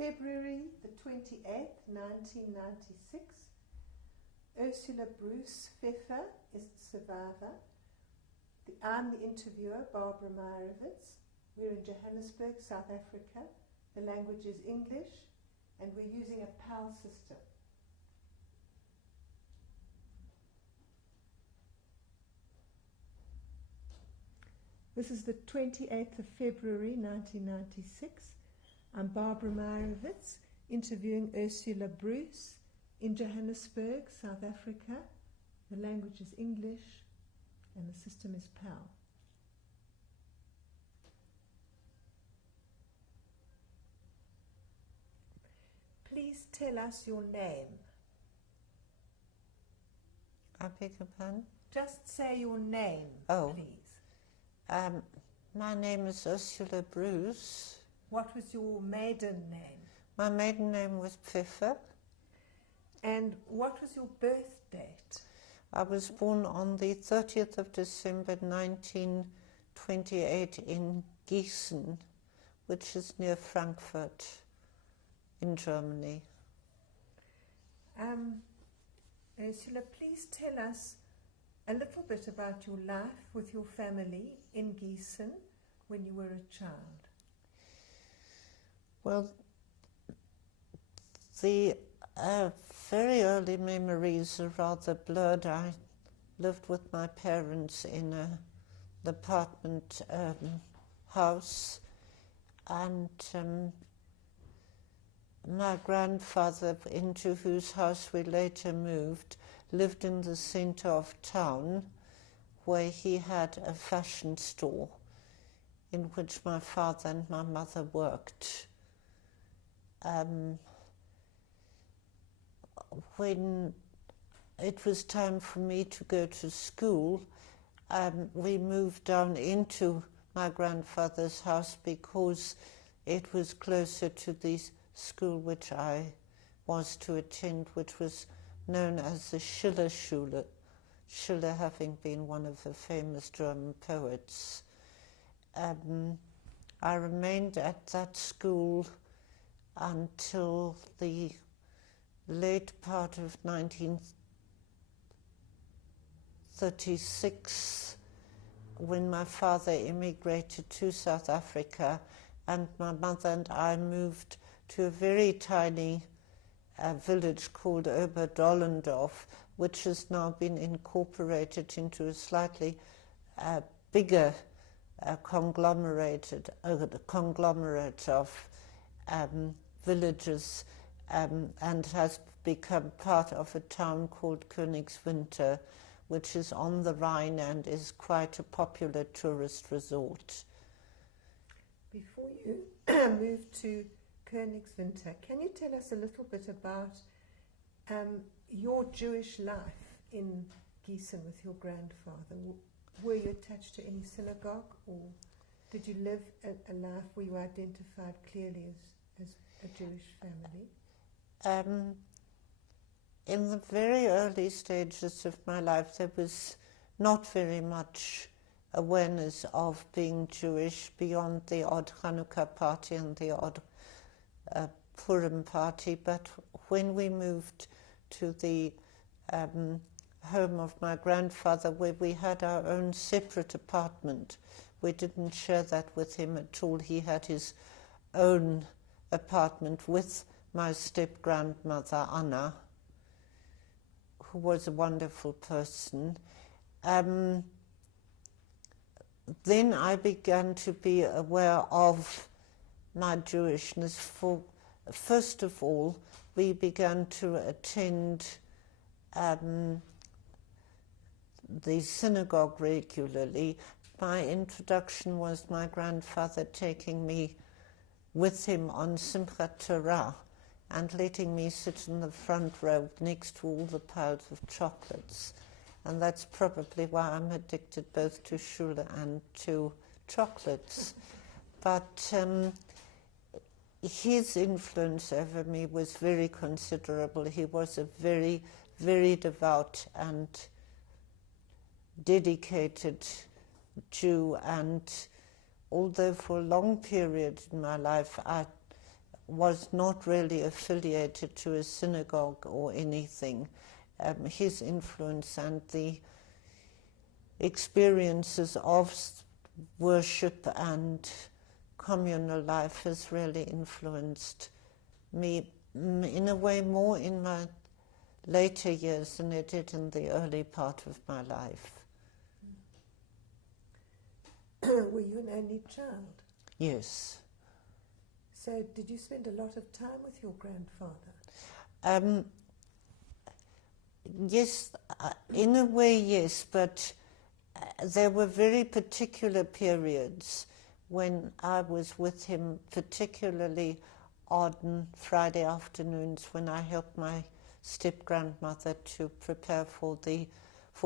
February the 28th, 1996. Ursula Bruce Pfeffer is the survivor. I'm the interviewer, Barbara Meyerowitz. We're in Johannesburg, South Africa. The language is English, and we're using a PAL system. This is the 28th of February 1996. I'm Barbara Meyerowitz, interviewing Ursula Bruce in Johannesburg, South Africa. The language is English and the system is PAL. Please tell us your name. I beg your pardon? Just say your name, please. My name is Ursula Bruce. What was your maiden name? My maiden name was Pfeffer. And what was your birth date? I was born on the 30th of December 1928 in Gießen, which is near Frankfurt in Germany. Ursula, please tell us a little bit about your life with your family in Gießen when you were a child. Well, the very early memories are rather blurred. I lived with my parents in an apartment house, and my grandfather, into whose house we later moved, lived in the center of town, where he had a fashion store in which my father and my mother worked. When it was time for me to go to school, we moved down into my grandfather's house because it was closer to the school which I was to attend, which was known as the Schillerschule, Schiller having been one of the famous German poets. I remained at that school until the late part of 1936, when my father immigrated to South Africa and my mother and I moved to a very tiny village called Oberdollendorf, which has now been incorporated into a slightly bigger conglomerate of villages, and has become part of a town called Königswinter, which is on the Rhine and is quite a popular tourist resort. Before you moved to Königswinter, can you tell us a little bit about your Jewish life in Gießen with your grandfather? Were you attached to any synagogue, or did you live a life where you identified clearly as a Jewish family? In the very early stages of my life, there was not very much awareness of being Jewish beyond the odd Hanukkah party and the odd Purim party. But when we moved to the home of my grandfather, where we had our own separate apartment, we didn't share that with him at all. He had his own apartment with my step-grandmother, Anna, who was a wonderful person. Then I began to be aware of my Jewishness. First of all, we began to attend the synagogue regularly. My introduction was my grandfather taking me with him on Simchat Torah and letting me sit in the front row next to all the piles of chocolates. And that's probably why I'm addicted both to shula and to chocolates. But his influence over me was very considerable. He was a very, very devout and dedicated Jew, and although for a long period in my life I was not really affiliated to a synagogue or anything. His influence and the experiences of worship and communal life has really influenced me in a way more in my later years than it did in the early part of my life. Were you an only child? Yes. So did you spend a lot of time with your grandfather? Yes, in a way, yes, but there were very particular periods when I was with him, particularly on Friday afternoons when I helped my step-grandmother to prepare for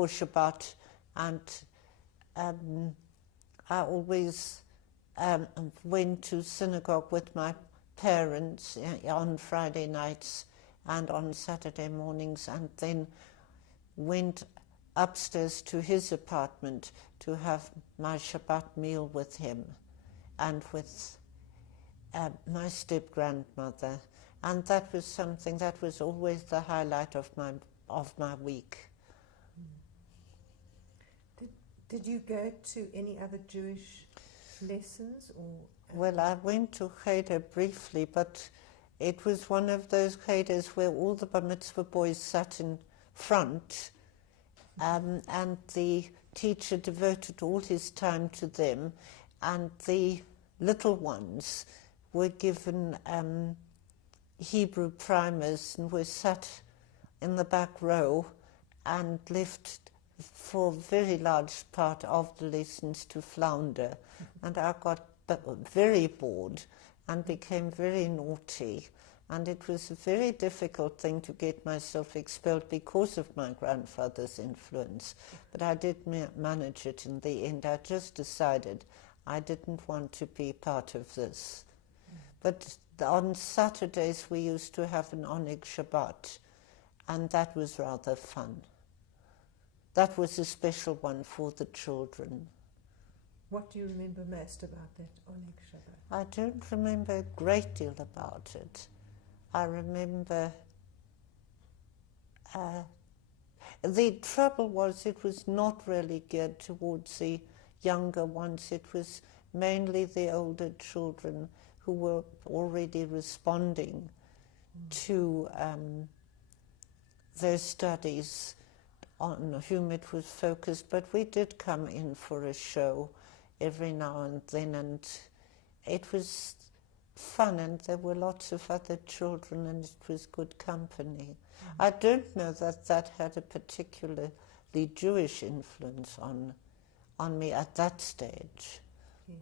Shabbat, and I always went to synagogue with my parents on Friday nights and on Saturday mornings, and then went upstairs to his apartment to have my Shabbat meal with him and with my step-grandmother. And that was something that was always the highlight of my week. Did you go to any other Jewish lessons? Well, I went to Cheder briefly, but it was one of those Cheders where all the Bar Mitzvah boys sat in front, and the teacher devoted all his time to them, and the little ones were given Hebrew primers and were sat in the back row and left for a very large part of the lessons to flounder. And I got very bored and became very naughty. And it was a very difficult thing to get myself expelled because of my grandfather's influence. But I did manage it in the end. I just decided I didn't want to be part of this. But on Saturdays we used to have an Oneg Shabbat, and that was rather fun. That was a special one for the children. What do you remember most about that Oneg Shabbat? I don't remember a great deal about it. I remember the trouble was it was not really geared towards the younger ones. It was mainly the older children who were already responding to their studies, on whom it was focused. But we did come in for a show every now and then, and it was fun, and there were lots of other children, and it was good company. I don't know that that had a particularly Jewish influence on me at that stage. Yes.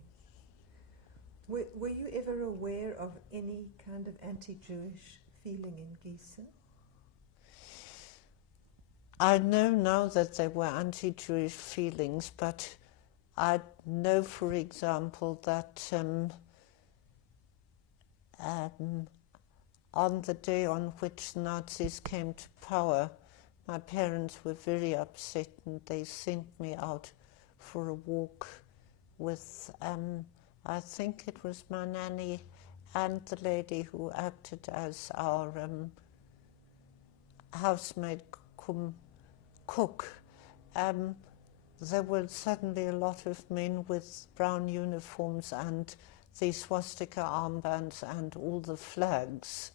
Were you ever aware of any kind of anti-Jewish feeling in Gießen? I know now that there were anti-Jewish feelings, but I know, for example, that on the day on which Nazis came to power, my parents were very upset, and they sent me out for a walk with, I think it was my nanny and the lady who acted as our housemaid cook. There were suddenly a lot of men with brown uniforms and the swastika armbands and all the flags,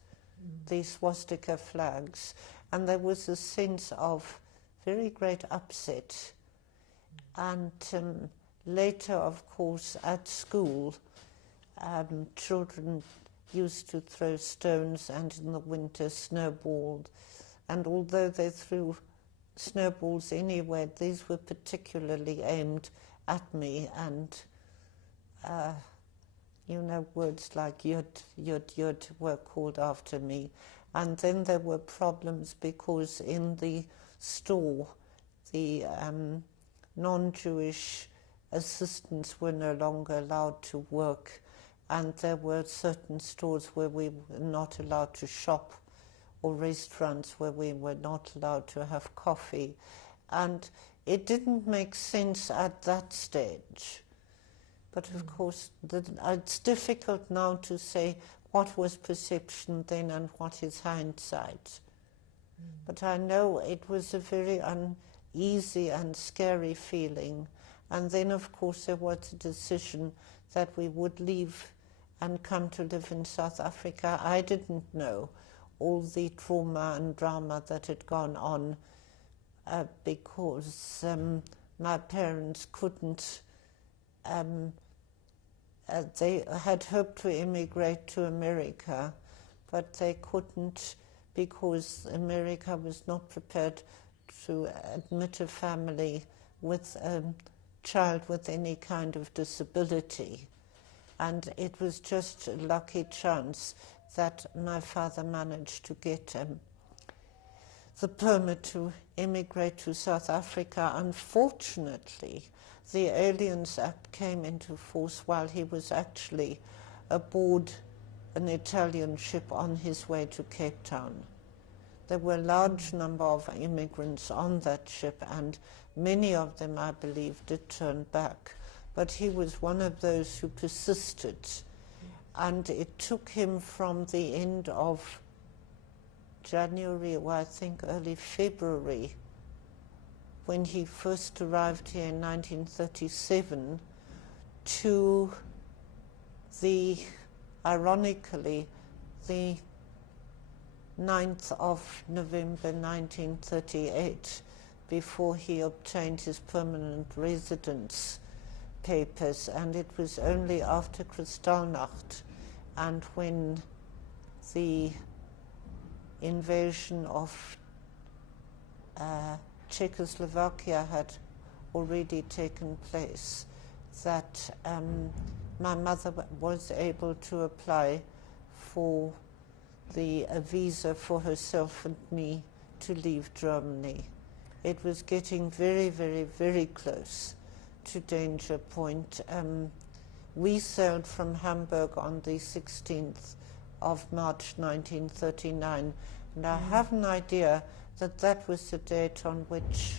the swastika flags, and there was a sense of very great upset. And later, of course, at school, children used to throw stones and in the winter snowballs, and although they threw snowballs anywhere, these were particularly aimed at me, and words like yud, yud, yud were called after me. And then there were problems because in the store, the non-Jewish assistants were no longer allowed to work, and there were certain stores where we were not allowed to shop, or restaurants where we were not allowed to have coffee. And it didn't make sense at that stage. But of course, it's difficult now to say, what was perception then and what is hindsight. But I know it was a very uneasy and scary feeling. And then, of course, there was a decision that we would leave and come to live in South Africa. I didn't know all the trauma and drama that had gone on because my parents couldn't. They had hoped to immigrate to America, but they couldn't because America was not prepared to admit a family with a child with any kind of disability. And it was just a lucky chance that my father managed to get the permit to immigrate to South Africa. Unfortunately, the Aliens Act came into force while he was actually aboard an Italian ship on his way to Cape Town. There were a large number of immigrants on that ship, and many of them, I believe, did turn back. But he was one of those who persisted. And it took him from the end of January, or I think early February, when he first arrived here in 1937, to ironically, the 9th of November 1938, before he obtained his permanent residence papers. And it was only after Kristallnacht and when the invasion of Czechoslovakia had already taken place that my mother was able to apply for a visa for herself and me to leave Germany. It was getting very, very, very close to danger point. We sailed from Hamburg on the 16th of March 1939, and I have an idea that that was the date on which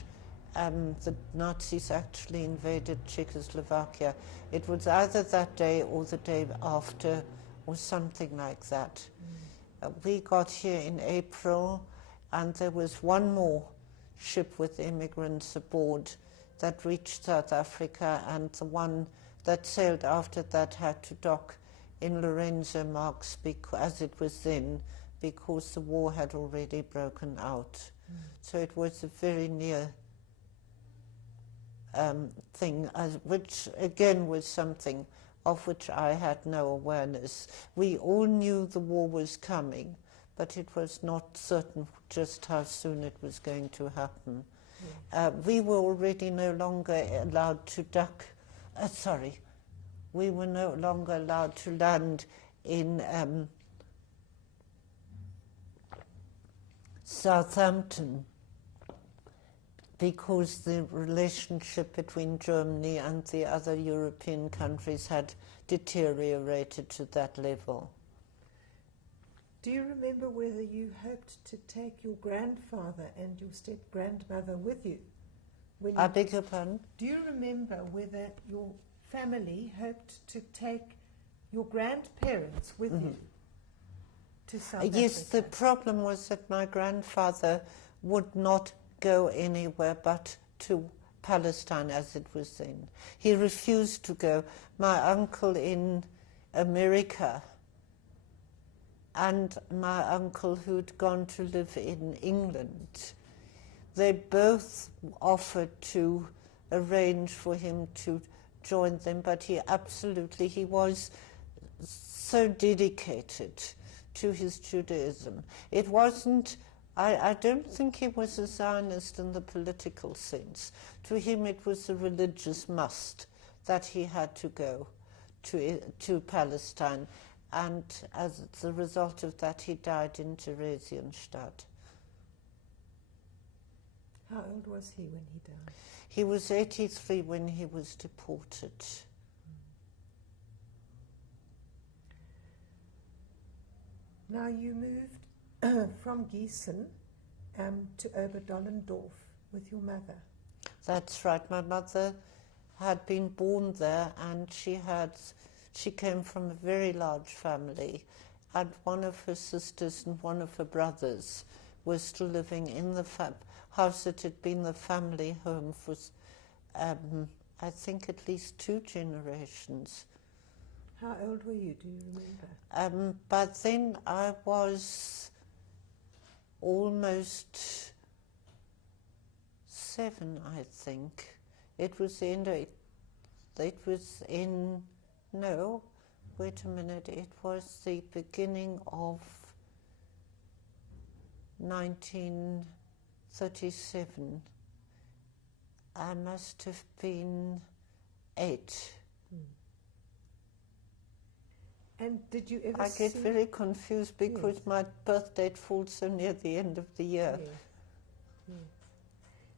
the Nazis actually invaded Czechoslovakia. It was either that day or the day after or something like that. We got here in April, and there was one more ship with immigrants aboard that reached South Africa, and the one that sailed after that had to dock in Lorenzo Marques, as it was then, because the war had already broken out. So it was a very near thing, which again was something of which I had no awareness. We all knew the war was coming, but it was not certain just how soon it was going to happen. We were already no longer allowed to we were no longer allowed to land in Southampton because the relationship between Germany and the other European countries had deteriorated to that level. Do you remember whether you hoped to take your grandfather and your step-grandmother with you? I beg your pardon? Do you remember whether your family hoped to take your grandparents with you to South Africa? Yes, the problem was that my grandfather would not go anywhere but to Palestine, as it was then. He refused to go. My uncle in America and my uncle who'd gone to live in England, they both offered to arrange for him to join them, but he was so dedicated to his Judaism. It wasn't, I don't think he was a Zionist in the political sense. To him it was a religious must that he had to go to Palestine, and as a result of that he died in Theresienstadt. How old was he when he died? He was 83 when he was deported. Now you moved from Gießen to Oberdollendorf with your mother. That's right. My mother had been born there, and she came from a very large family, and one of her sisters and one of her brothers were still living in the house that had been the family home for, I think, at least 2 generations. How old were you, do you remember? But then I was almost 7, I think. It was no, wait a minute, it was the beginning of 1937. I must have been 8. And did you ever I get very confused because my birth date falls so near the end of the year. Yes. Yes.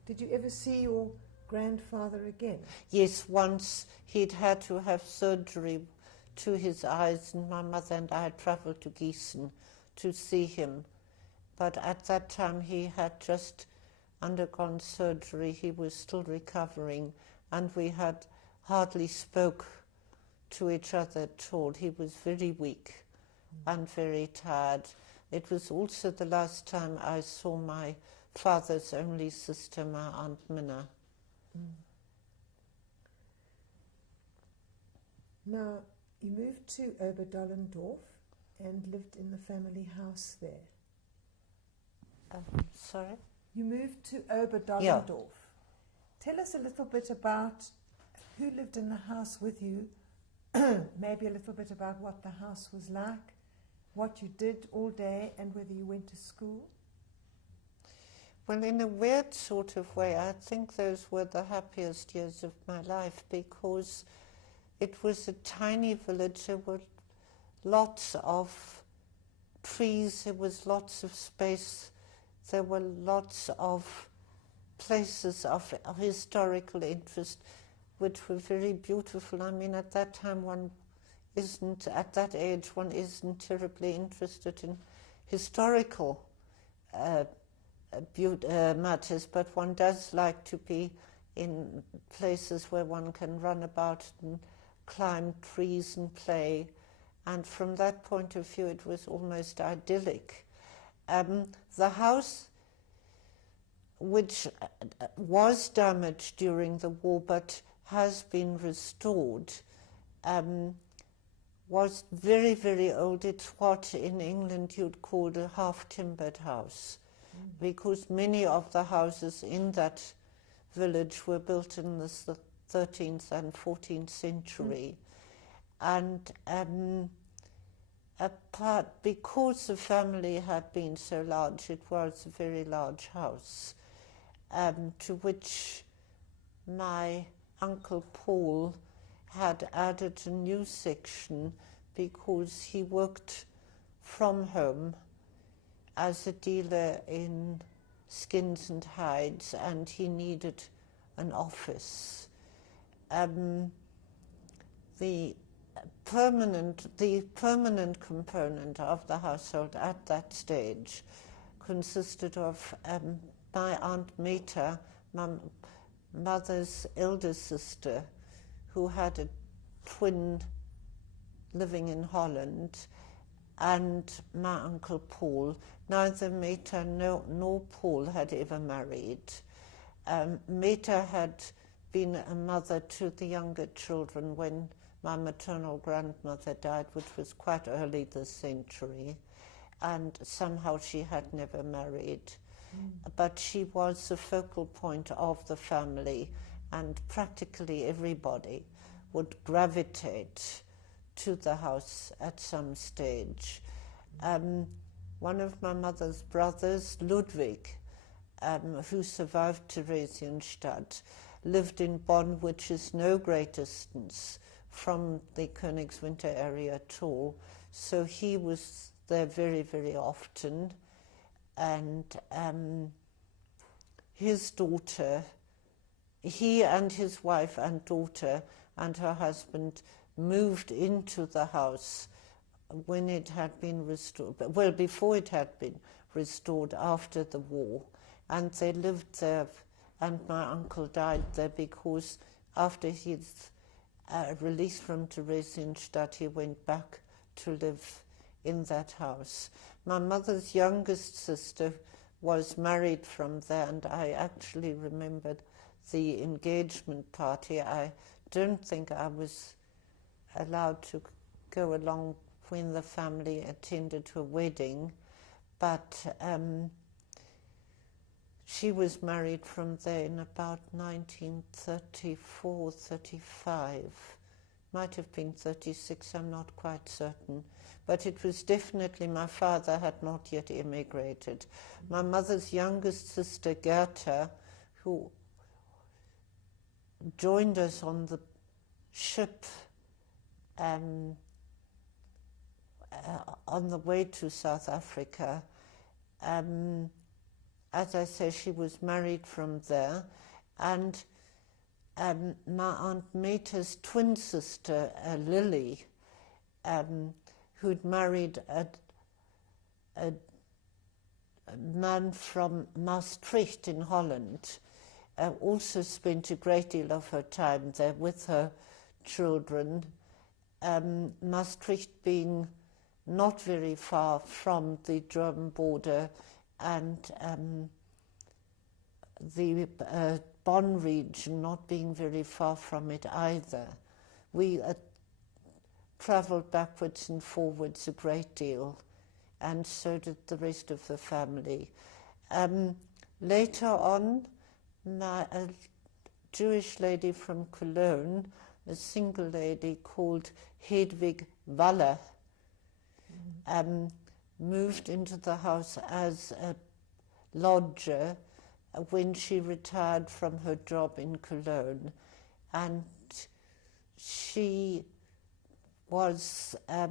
Did you ever see your grandfather again? Yes, once he'd had to have surgery to his eyes, and my mother and I travelled to Gießen to see him. But at that time he had just undergone surgery. He was still recovering, and we had hardly spoke to each other at all. He was very weak and very tired. It was also the last time I saw my father's only sister, my Aunt Minna. Now, you moved to Oberdollendorf and lived in the family house there. Sorry? You moved to Oberdollendorf. Yeah. Tell us a little bit about who lived in the house with you, maybe a little bit about what the house was like, what you did all day, and whether you went to school. Well, in a weird sort of way, I think those were the happiest years of my life because it was a tiny village. There were lots of trees, there was lots of space, there were lots of places of historical interest which were very beautiful. I mean, at that time at that age, one isn't terribly interested in historical matters, but one does like to be in places where one can run about and climb trees and play. And from that point of view, it was almost idyllic. The house, which was damaged during the war but has been restored, was very, very old. It's what in England you'd call a half-timbered house, because many of the houses in that village were built in the 13th and 14th century. And because the family had been so large, it was a very large house, to which my Uncle Paul had added a new section because he worked from home as a dealer in skins and hides, and he needed an office. The permanent component of the household at that stage consisted of my Aunt Meta, my mother's elder sister, who had a twin living in Holland, and my Uncle Paul. Neither Meta nor Paul had ever married. Meta had been a mother to the younger children when my maternal grandmother died, which was quite early this century, and somehow she had never married. But she was the focal point of the family, and practically everybody would gravitate to the house at some stage. One of my mother's brothers, Ludwig, who survived Theresienstadt, lived in Bonn, which is no great distance from the Königswinter area at all. So he was there very, very often. And his daughter, he and his wife and daughter and her husband moved into the house when it had been restored, well, before it had been restored after the war. And they lived there, and my uncle died there because after his release from Theresienstadt, he went back to live in that house. My mother's youngest sister was married from there, and I actually remembered the engagement party. I don't think I was allowed to go along when the family attended her wedding, but she was married from there in about 1934, 35. Might have been 36, I'm not quite certain. But it was definitely, my father had not yet emigrated. My mother's youngest sister, Gerta, who joined us on the ship on the way to South Africa, as I say, she was married from there, and my Aunt Meta's twin sister, Lily, who'd married a man from Maastricht in Holland, also spent a great deal of her time there with her children, Maastricht being not very far from the German border, and the Bonn region not being very far from it either. We travelled backwards and forwards a great deal, and so did the rest of the family. Later on, a Jewish lady from Cologne, a single lady called Hedwig Waller, moved into the house as a lodger when she retired from her job in Cologne, and she was a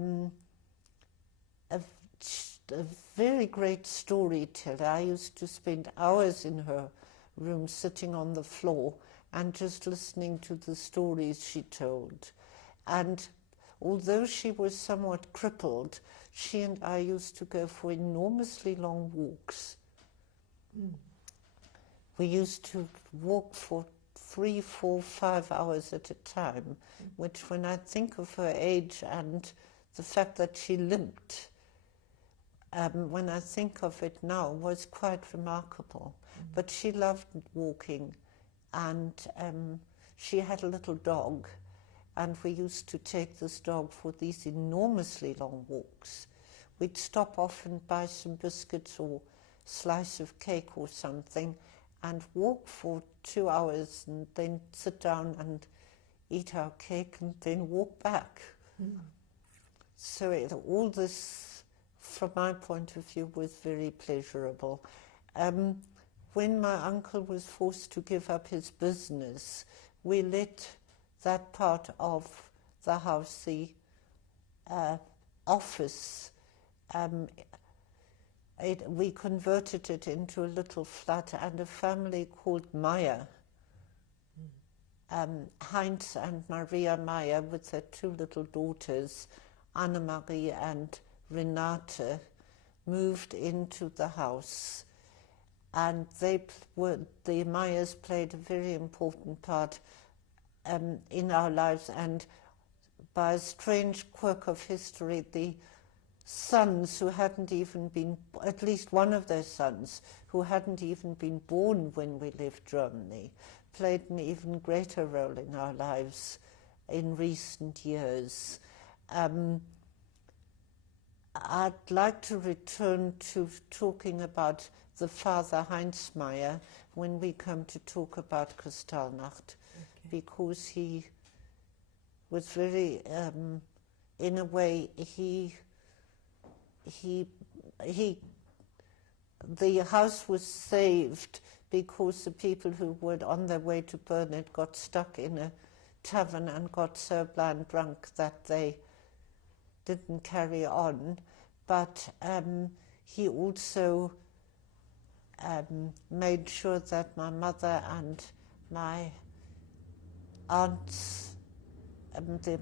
very great storyteller. I used to spend hours in her room sitting on the floor and just listening to the stories she told. And although she was somewhat crippled, she and I used to go for enormously long walks. We used to walk for 3, 4, 5 hours at a time, which, when I think of her age and the fact that she limped, when I think of it now, was quite remarkable. But she loved walking, and she had a little dog, and we used to take this dog for these enormously long walks. We'd stop off and buy some biscuits or slice of cake or something, and walk for 2 hours, and then sit down and eat our cake, and then walk back. So all this, from my point of view, was very pleasurable. When my uncle was forced to give up his business, we let that part of the house, the office, we converted it into a little flat, and a family called Meyer, Heinz and Maria Meyer, with their 2 little daughters, Annemarie and Renate, moved into the house. And the Meyers played a very important part in our lives, and by a strange quirk of history, the sons who hadn't even been, at least one of their sons, who hadn't even been born when we left Germany, played an even greater role in our lives in recent years. I'd like to return to talking about the father Heinz Meyer when we come to talk about Kristallnacht, because he was very, in a way, the house was saved because the people who were on their way to burn it got stuck in a tavern and got so blind drunk that they didn't carry on. But he also made sure that my mother and my aunts,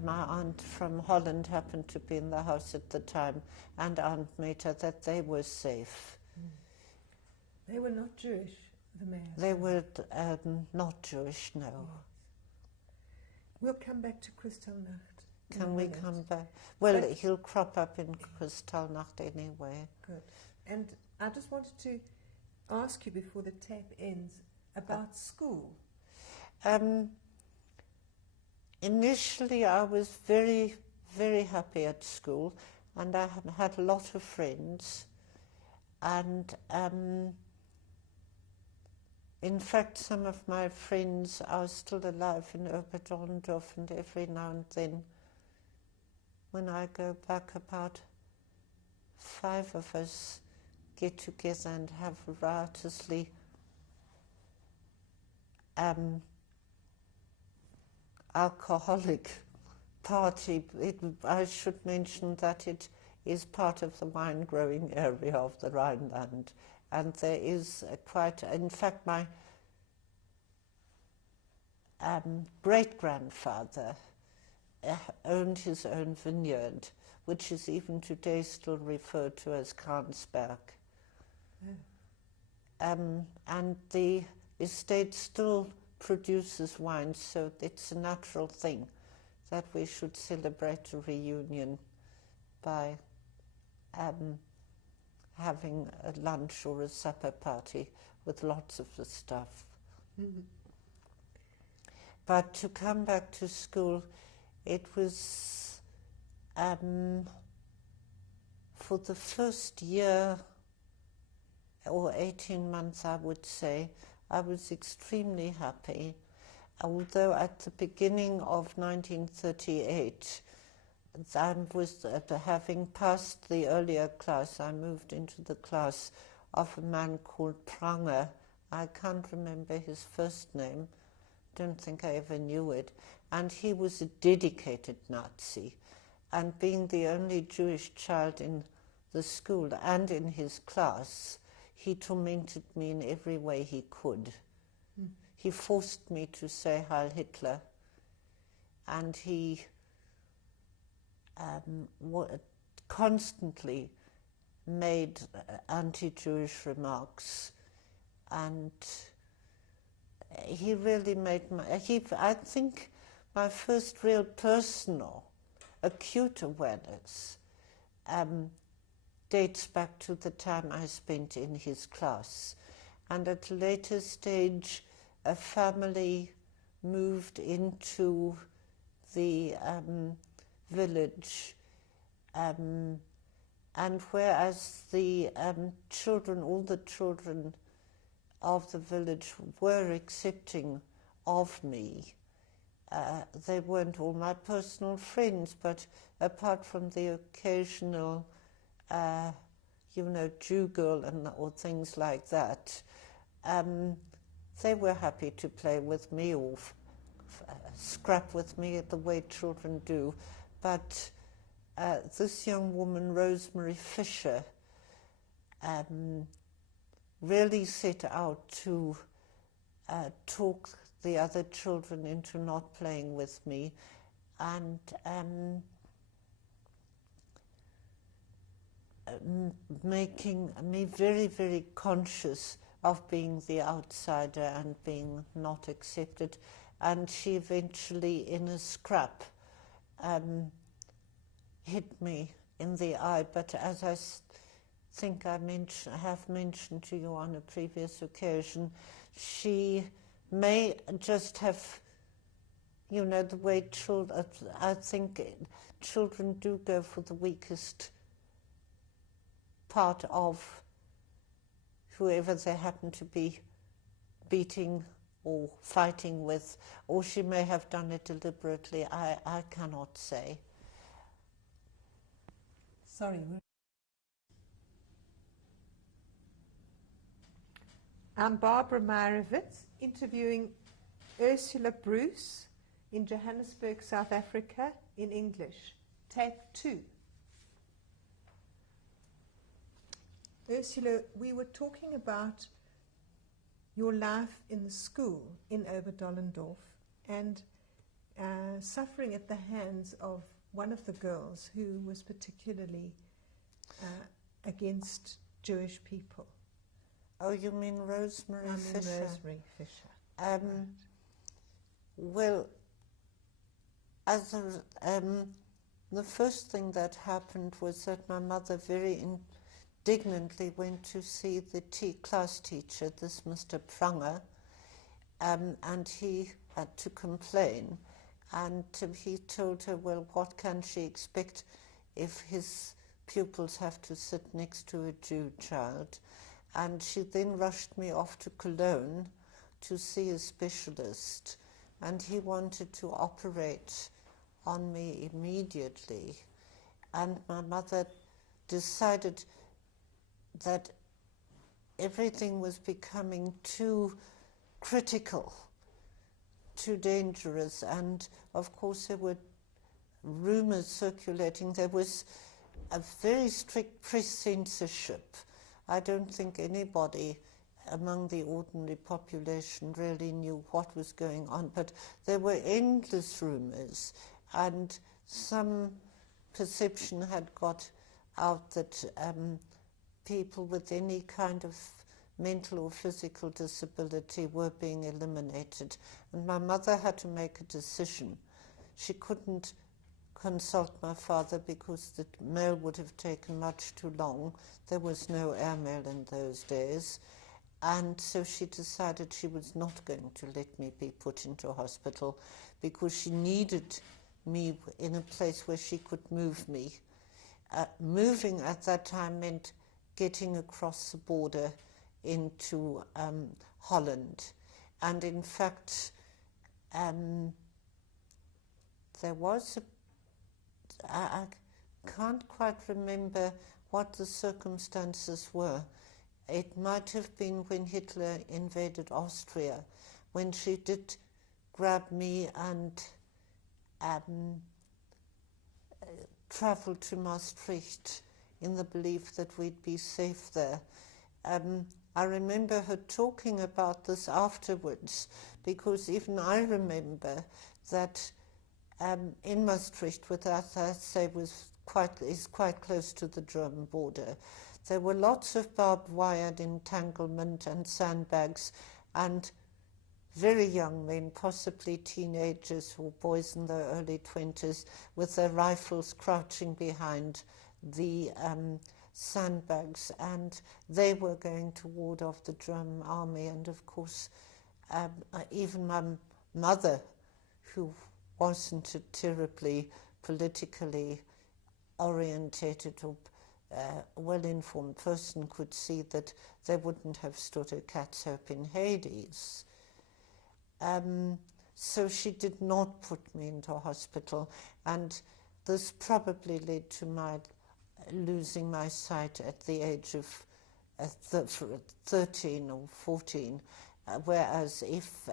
my aunt from Holland happened to be in the house at the time, and Aunt Meta, that they were safe. They were not Jewish, the Mayers? They were not Jewish, no. Yes. We'll come back to Kristallnacht. Can we Brilliant. come back? Well, But- he'll crop up in Kristallnacht anyway. Good. And I just wanted to ask you before the tape ends about school. Initially, I was very, very happy at school, and I had a lot of friends. And in fact, some of my friends are still alive in Oberdollendorf, and every now and then, when I go back, about 5 of us get together and have a riotously alcoholic party. I should mention that it is part of the wine growing area of the Rhineland, and there is in fact, my great-grandfather owned his own vineyard, which is even today still referred to as Kransberg. And the estate still produces wine, so it's a natural thing that we should celebrate a reunion by having a lunch or a supper party with lots of the stuff. Mm-hmm. But to come back to school, it was for the first year or 18 months, I would say, I was extremely happy. Although at the beginning of 1938, I was having passed the earlier class, I moved into the class of a man called Pranger. I can't remember his first name, don't think I ever knew it. And he was a dedicated Nazi. And being the only Jewish child in the school and in his class, he tormented me in every way he could. He forced me to say Heil Hitler, and he constantly made anti-Jewish remarks, and he really made I think my first real personal acute awareness dates back to the time I spent in his class. And at a later stage, a family moved into the village, and whereas the children, all the children of the village were accepting of me, they weren't all my personal friends, but apart from the occasional Jew girl or things like that, they were happy to play with me or scrap with me the way children do. But this young woman, Rosemary Fisher, really set out to talk the other children into not playing with me, and making me very, very conscious of being the outsider and being not accepted. And she eventually, in a scrap, hit me in the eye. But as I think I have mentioned to you on a previous occasion, she may just have, the way children, I think children do go for the weakest part of whoever they happen to be beating or fighting with, or she may have done it deliberately. I cannot say. Sorry. I'm Barbara Meyerowitz, interviewing Ursula Bruce in Johannesburg, South Africa, in English. Tape 2. Ursula, we were talking about your life in the school in Oberdollendorf and suffering at the hands of one of the girls who was particularly against Jewish people. Oh, you mean Rosemary Fisher? Rosemary Fisher. Well, as the first thing that happened was that my mother very indignantly went to see the class teacher, this Mr. Pranger, and he had to complain. And he told her, well, what can she expect if his pupils have to sit next to a Jew child? And she then rushed me off to Cologne to see a specialist, and he wanted to operate on me immediately. And my mother decided that everything was becoming too critical, too dangerous, and of course there were rumors circulating. There was a very strict press censorship. I don't think anybody among the ordinary population really knew what was going on, but there were endless rumors, and some perception had got out that people with any kind of mental or physical disability were being eliminated. And my mother had to make a decision. She couldn't consult my father because the mail would have taken much too long. There was no airmail in those days. And so she decided she was not going to let me be put into hospital because she needed me in a place where she could move me. Moving at that time meant getting across the border into Holland. And in fact, there was I can't quite remember what the circumstances were. It might have been when Hitler invaded Austria, when she did grab me and travel to Maastricht in the belief that we'd be safe there. I remember her talking about this afterwards, because even I remember that in Maastricht, which as I say is quite close to the German border, there were lots of barbed wire entanglement and sandbags, and very young men, possibly teenagers or boys in their early 20s, with their rifles crouching behind the sandbags, and they were going to ward off the German army. And of course, even my mother, who wasn't a terribly politically orientated or well-informed person, could see that they wouldn't have stood a cat's hope in Hades. So she did not put me into hospital, and this probably led to my losing my sight at the age of 13 or 14, whereas if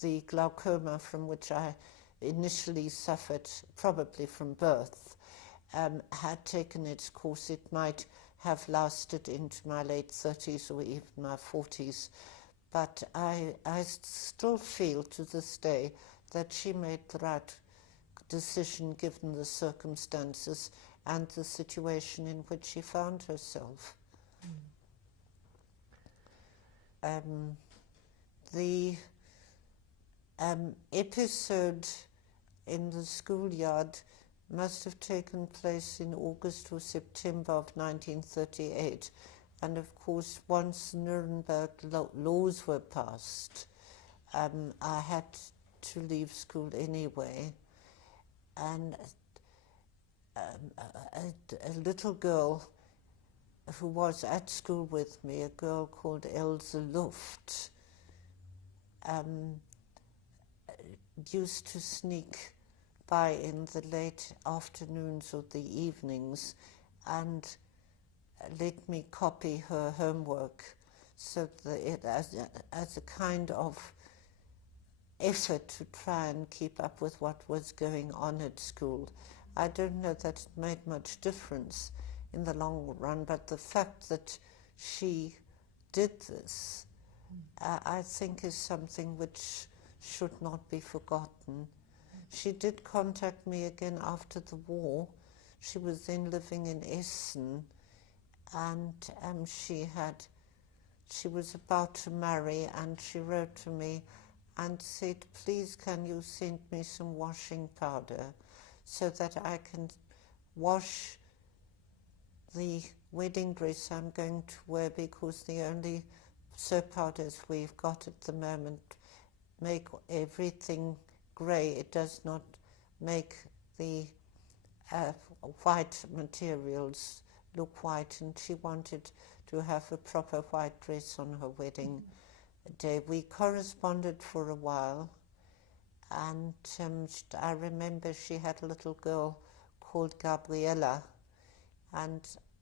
the glaucoma from which I initially suffered, probably from birth, had taken its course, it might have lasted into my late 30s or even my 40s. But I still feel to this day that she made the right decision given the circumstances and the situation in which she found herself. The episode in the schoolyard must have taken place in August or September of 1938. And of course, once Nuremberg laws were passed, I had to leave school anyway. And a little girl who was at school with me, a girl called Else Luft, used to sneak by in the late afternoons or the evenings and let me copy her homework, so that as a kind of effort to try and keep up with what was going on at school. I don't know that it made much difference in the long run, but the fact that she did this, I think is something which should not be forgotten. She did contact me again after the war. She was then living in Essen, and she was about to marry, and she wrote to me, and said, please can you send me some washing powder so that I can wash the wedding dress I'm going to wear, because the only soap powders we've got at the moment make everything grey. It does not make the white materials look white, and she wanted to have a proper white dress on her wedding day. We corresponded for a while, and I remember she had a little girl called Gabriella, and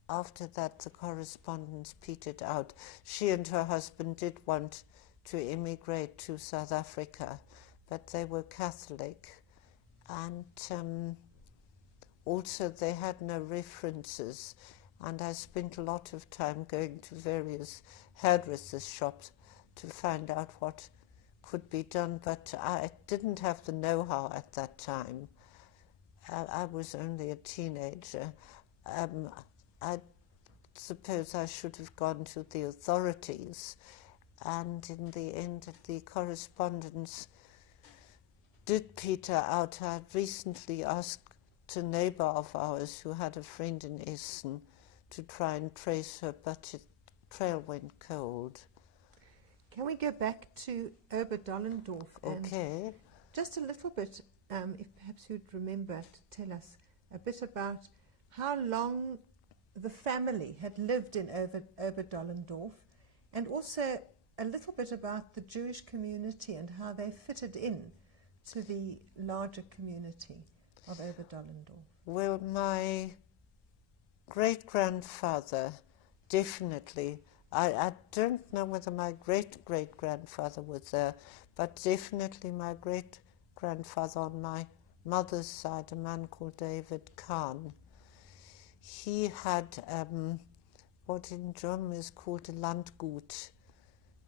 after that the correspondence petered out. She and her husband did want to immigrate to South Africa, but they were Catholic, and also they had no references, and I spent a lot of time going to various hairdressers' shops to find out what could be done, but I didn't have the know-how at that time. I was only a teenager. I suppose I should have gone to the authorities, and in the end the correspondence did peter out. I recently asked a neighbour of ours who had a friend in Essen to try and trace her, but the trail went cold. Can we go back to Oberdollendorf? Okay. Just a little bit, if perhaps you'd remember to tell us a bit about how long the family had lived in Oberdollendorf, and also a little bit about the Jewish community and how they fitted in to the larger community of Oberdollendorf. Well, my great-grandfather definitely, I don't know whether my great-great-grandfather was there, but definitely my great-grandfather on my mother's side, a man called David Kahn. He had what in German is called a Landgut,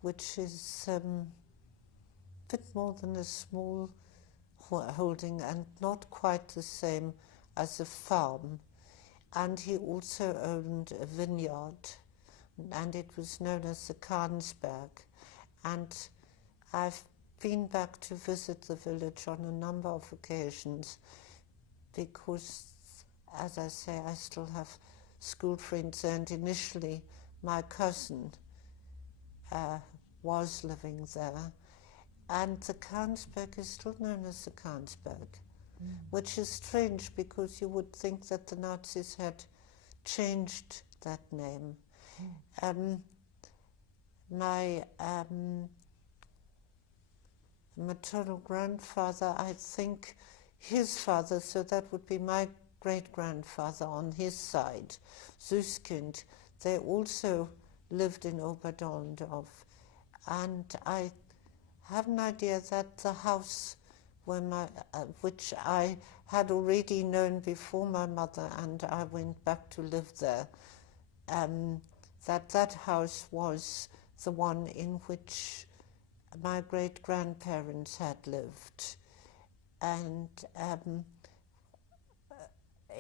which is a bit more than a small holding and not quite the same as a farm. And he also owned a vineyard, and it was known as the Kahnsberg. And I've been back to visit the village on a number of occasions because, as I say, I still have school friends, and initially my cousin was living there. And the Kahnsberg is still known as the Kahnsberg, which is strange because you would think that the Nazis had changed that name. My maternal grandfather, I think his father, so that would be my great-grandfather on his side, Süskind, they also lived in Oberdollendorf. And I have an idea that the house where which I had already known before my mother and I went back to live there, that house was the one in which my great-grandparents had lived. And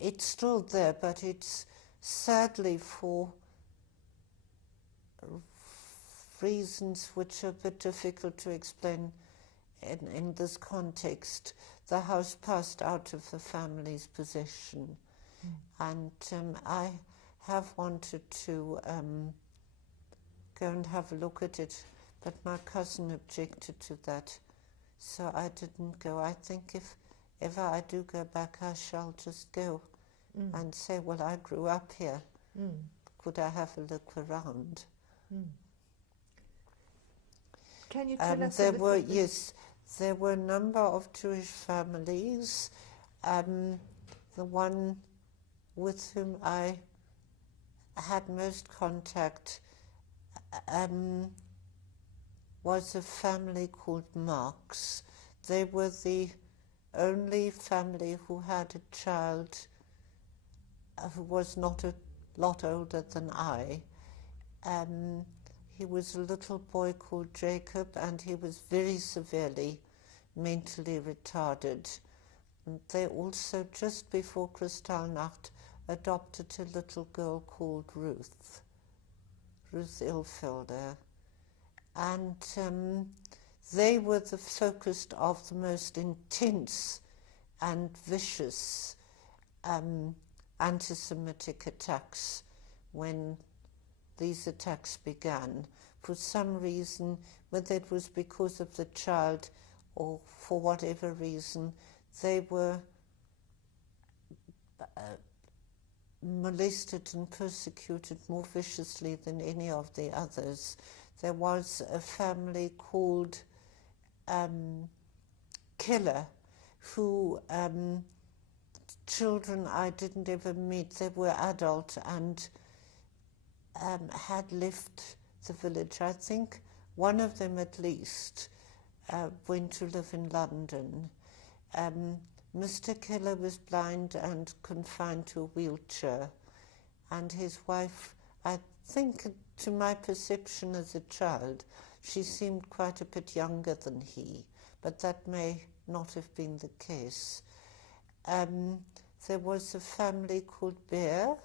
it's still there, but it's sadly, for reasons which are a bit difficult to explain in this context, the house passed out of the family's possession. And I have wanted to go and have a look at it, but my cousin objected to that, so I didn't go. I think if ever I do go back, I shall just go and say, well, I grew up here. Could I have a look around? Can you tell us there were, yes, there were a number of Jewish families. The one with whom I had most contact was a family called Marx. They were the only family who had a child who was not a lot older than I. He was a little boy called Jacob, and he was very severely mentally retarded. And they also, just before Kristallnacht, adopted a little girl called Ruth Ilfelder. And they were the focus of the most intense and vicious anti-Semitic attacks when these attacks began. For some reason, whether it was because of the child or for whatever reason, they were molested and persecuted more viciously than any of the others. There was a family called Keller, who children I didn't ever meet. They were adult and had left the village. I think one of them at least went to live in London. Mr. Keller was blind and confined to a wheelchair, and his wife, I think to my perception as a child, she seemed quite a bit younger than he, but that may not have been the case. There was a family called Bear,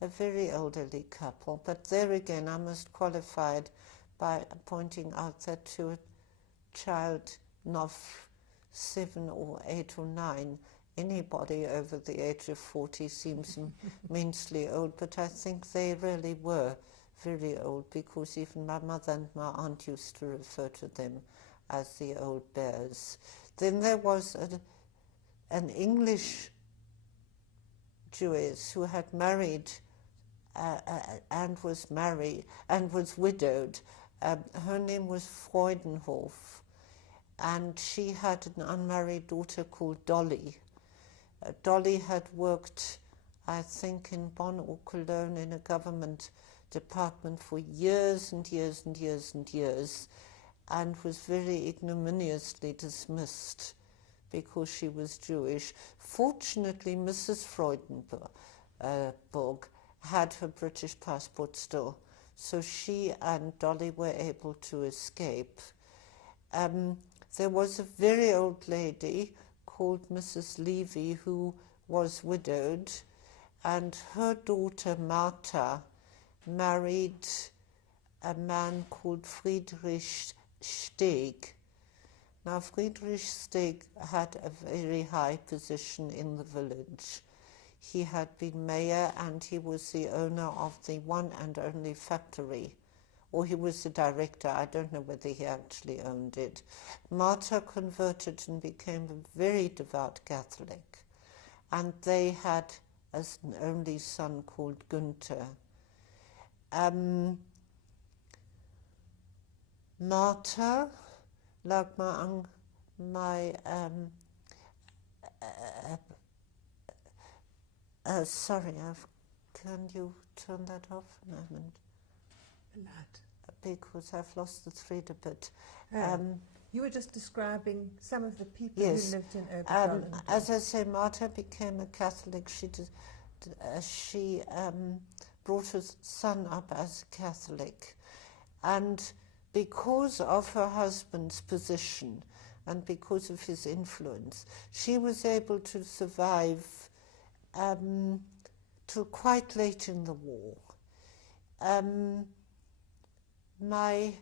a very elderly couple, but there again I must qualify it by pointing out that to a child of 7 or 8 or 9, anybody over the age of 40 seems immensely old, but I think they really were very old, because even my mother and my aunt used to refer to them as the old bears. Then there was an English Jewess who had married and was widowed. Her name was Freudenhof, and she had an unmarried daughter called Dolly. Dolly had worked, I think, in Bonn or Cologne in a government department for years and years and years and years, and was very ignominiously dismissed because she was Jewish. Fortunately, Mrs. Freudenberg had her British passport still, so she and Dolly were able to escape. There was a very old lady called Mrs. Levy who was widowed, and her daughter Martha married a man called Friedrich Steg. Now, Friedrich Steg had a very high position in the village. He had been mayor, and he was the owner of the one and only factory, or he was the director. I don't know whether he actually owned it. Martha converted and became a very devout Catholic, and they had as an only son called Günther. Martha, like sorry, can you turn that off a moment? Because I've lost the thread a bit. You were just describing some of the people yes, who lived in Obergall. as I say, Martha became a Catholic. She brought her son up as a Catholic, and because of her husband's position and because of his influence, she was able to survive till quite late in the war. My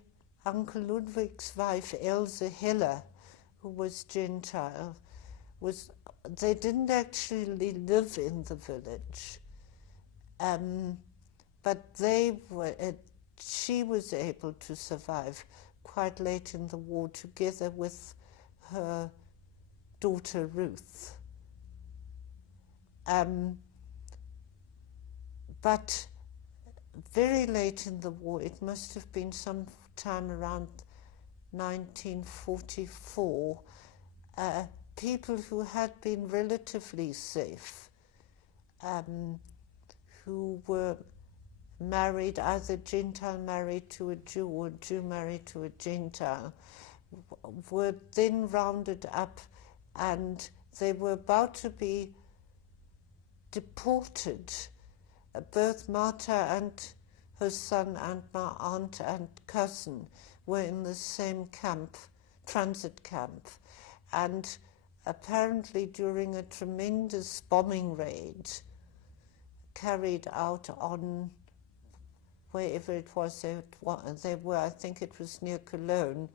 Uncle Ludwig's wife, Else Heller, who was Gentile, they didn't actually live in the village, but she was able to survive quite late in the war together with her daughter Ruth. But very late in the war, it must have been some time around 1944, people who had been relatively safe, who were married, either Gentile married to a Jew or Jew married to a Gentile, were then rounded up, and they were about to be deported. Both Martha and her son and my aunt and cousin were in the same camp, transit camp, and apparently during a tremendous bombing raid carried out on wherever it was they were, I think it was near Cologne,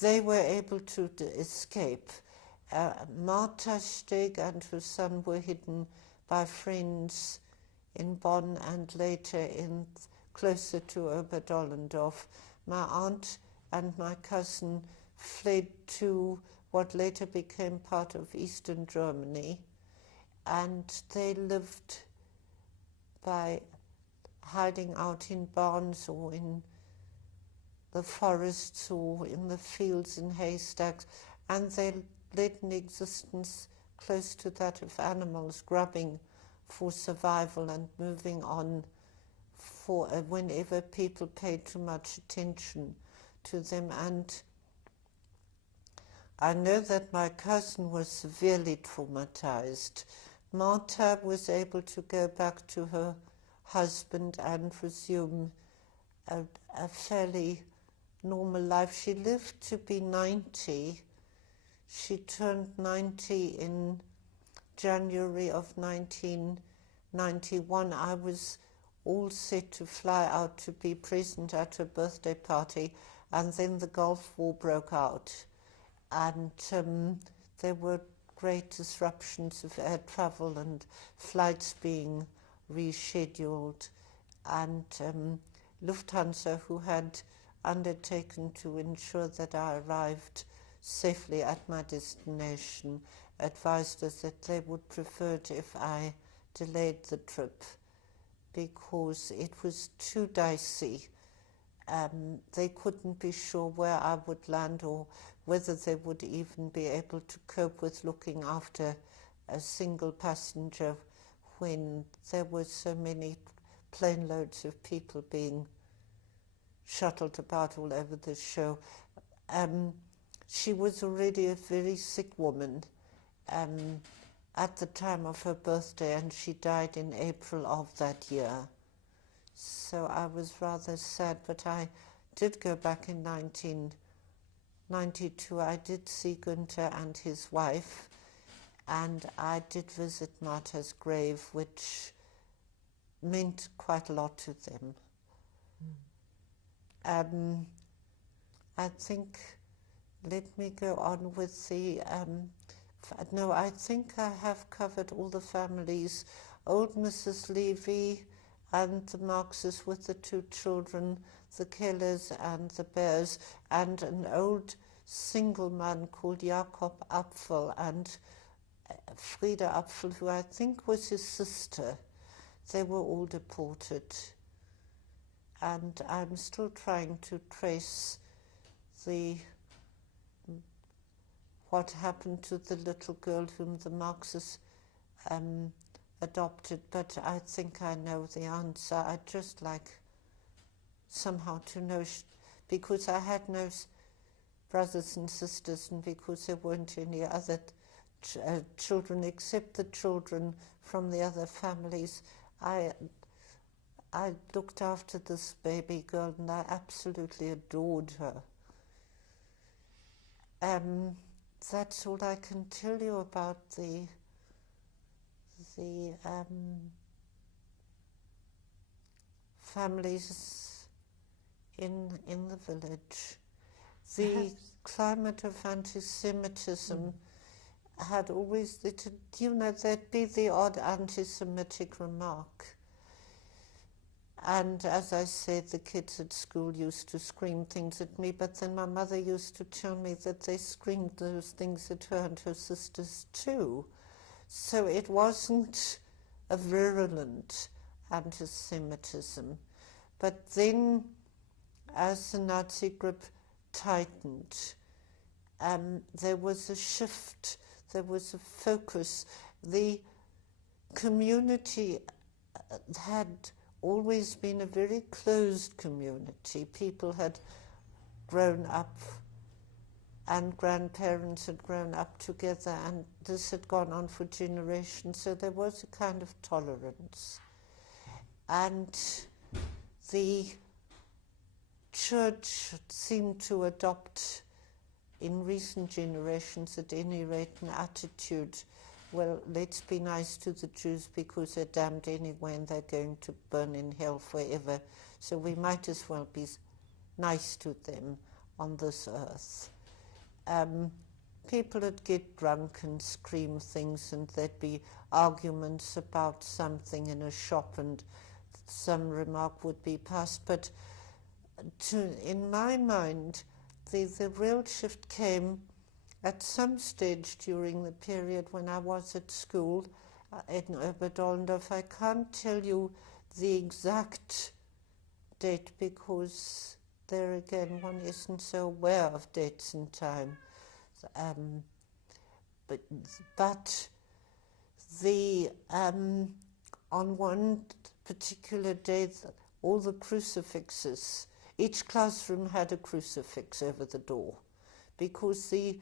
they were able to escape. Martha Steg and her son were hidden by friends in Bonn and later closer to Oberdollendorf. My aunt and my cousin fled to what later became part of Eastern Germany, and they lived by hiding out in barns or in the forests or in the fields in haystacks, and they led an existence close to that of animals, grubbing for survival and moving on for whenever people paid too much attention to them. And I know that my cousin was severely traumatized. Martha was able to go back to her husband and resume a fairly normal life. She lived to be 90. She turned 90 in January of 1991. I was all set to fly out to be present at her birthday party, and then the Gulf War broke out, and there were great disruptions of air travel and flights being rescheduled, and Lufthansa, who had undertaken to ensure that I arrived safely at my destination, advised us that they would prefer it if I delayed the trip because it was too dicey. They couldn't be sure where I would land or whether they would even be able to cope with looking after a single passenger when there were so many plane loads of people being shuttled about all over the show. She was already a very sick woman at the time of her birthday, and she died in April of that year. So I was rather sad, but I did go back in 1992. I did see Günther and his wife, and I did visit Martha's grave, which meant quite a lot to them. I think, let me go on with the, no, I think I have covered all the families. Old Mrs. Levy and the Marxes with the two children, the Kellers and the Bears, and an old single man called Jakob Apfel and Frieda Apfel, who I think was his sister. They were all deported. And I'm still trying to trace what happened to the little girl whom the Marxists adopted, but I think I know the answer. I'd just like somehow to know, because I had no brothers and sisters, and because there weren't any other children except the children from the other families. I looked after this baby girl, and I absolutely adored her. That's all I can tell you about the families in the village. The climate of anti-Semitism had always, there'd be the odd anti-Semitic remark. And as I said, the kids at school used to scream things at me, but then my mother used to tell me that they screamed those things at her and her sisters too. So it wasn't a virulent anti-Semitism. But then, as the Nazi grip tightened, there was a shift, there was a focus. The community had always been a very closed community. People had grown up, and grandparents had grown up together, and this had gone on for generations, so there was a kind of tolerance. And the church seemed to adopt, in recent generations at any rate, an attitude, well, let's be nice to the Jews because they're damned anyway and they're going to burn in hell forever, so we might as well be nice to them on this earth. people would get drunk and scream things, and there'd be arguments about something in a shop, and some remark would be passed. But in my mind, the real shift came at some stage during the period when I was at school in Oberdollendorf. I can't tell you the exact date because there again one isn't so aware of dates and time. But the on one particular day, all the crucifixes, each classroom had a crucifix over the door, because the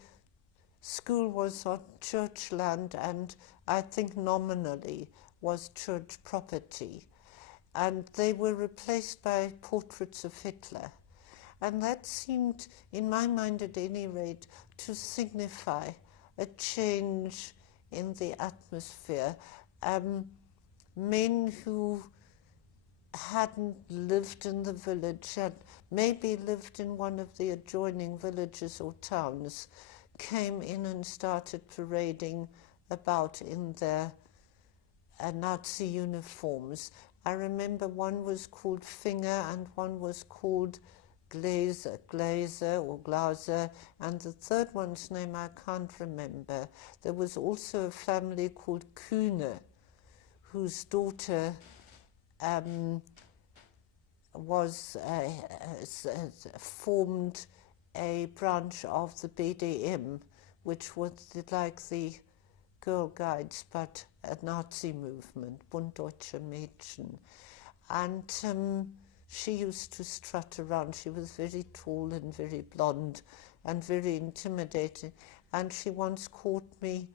school was on church land and I think nominally was church property. And they were replaced by portraits of Hitler. And that seemed, in my mind at any rate, to signify a change in the atmosphere. Men who hadn't lived in the village, had maybe lived in one of the adjoining villages or towns, came in and started parading about in their Nazi uniforms. I remember one was called Finger and one was called Glaser, and the third one's name I can't remember. There was also a family called Kühne, whose daughter formed a branch of the BDM, which was like the Girl Guides, but a Nazi movement, Bund Deutscher Mädchen. And she used to strut around. She was very tall and very blonde and very intimidating. And she once caught me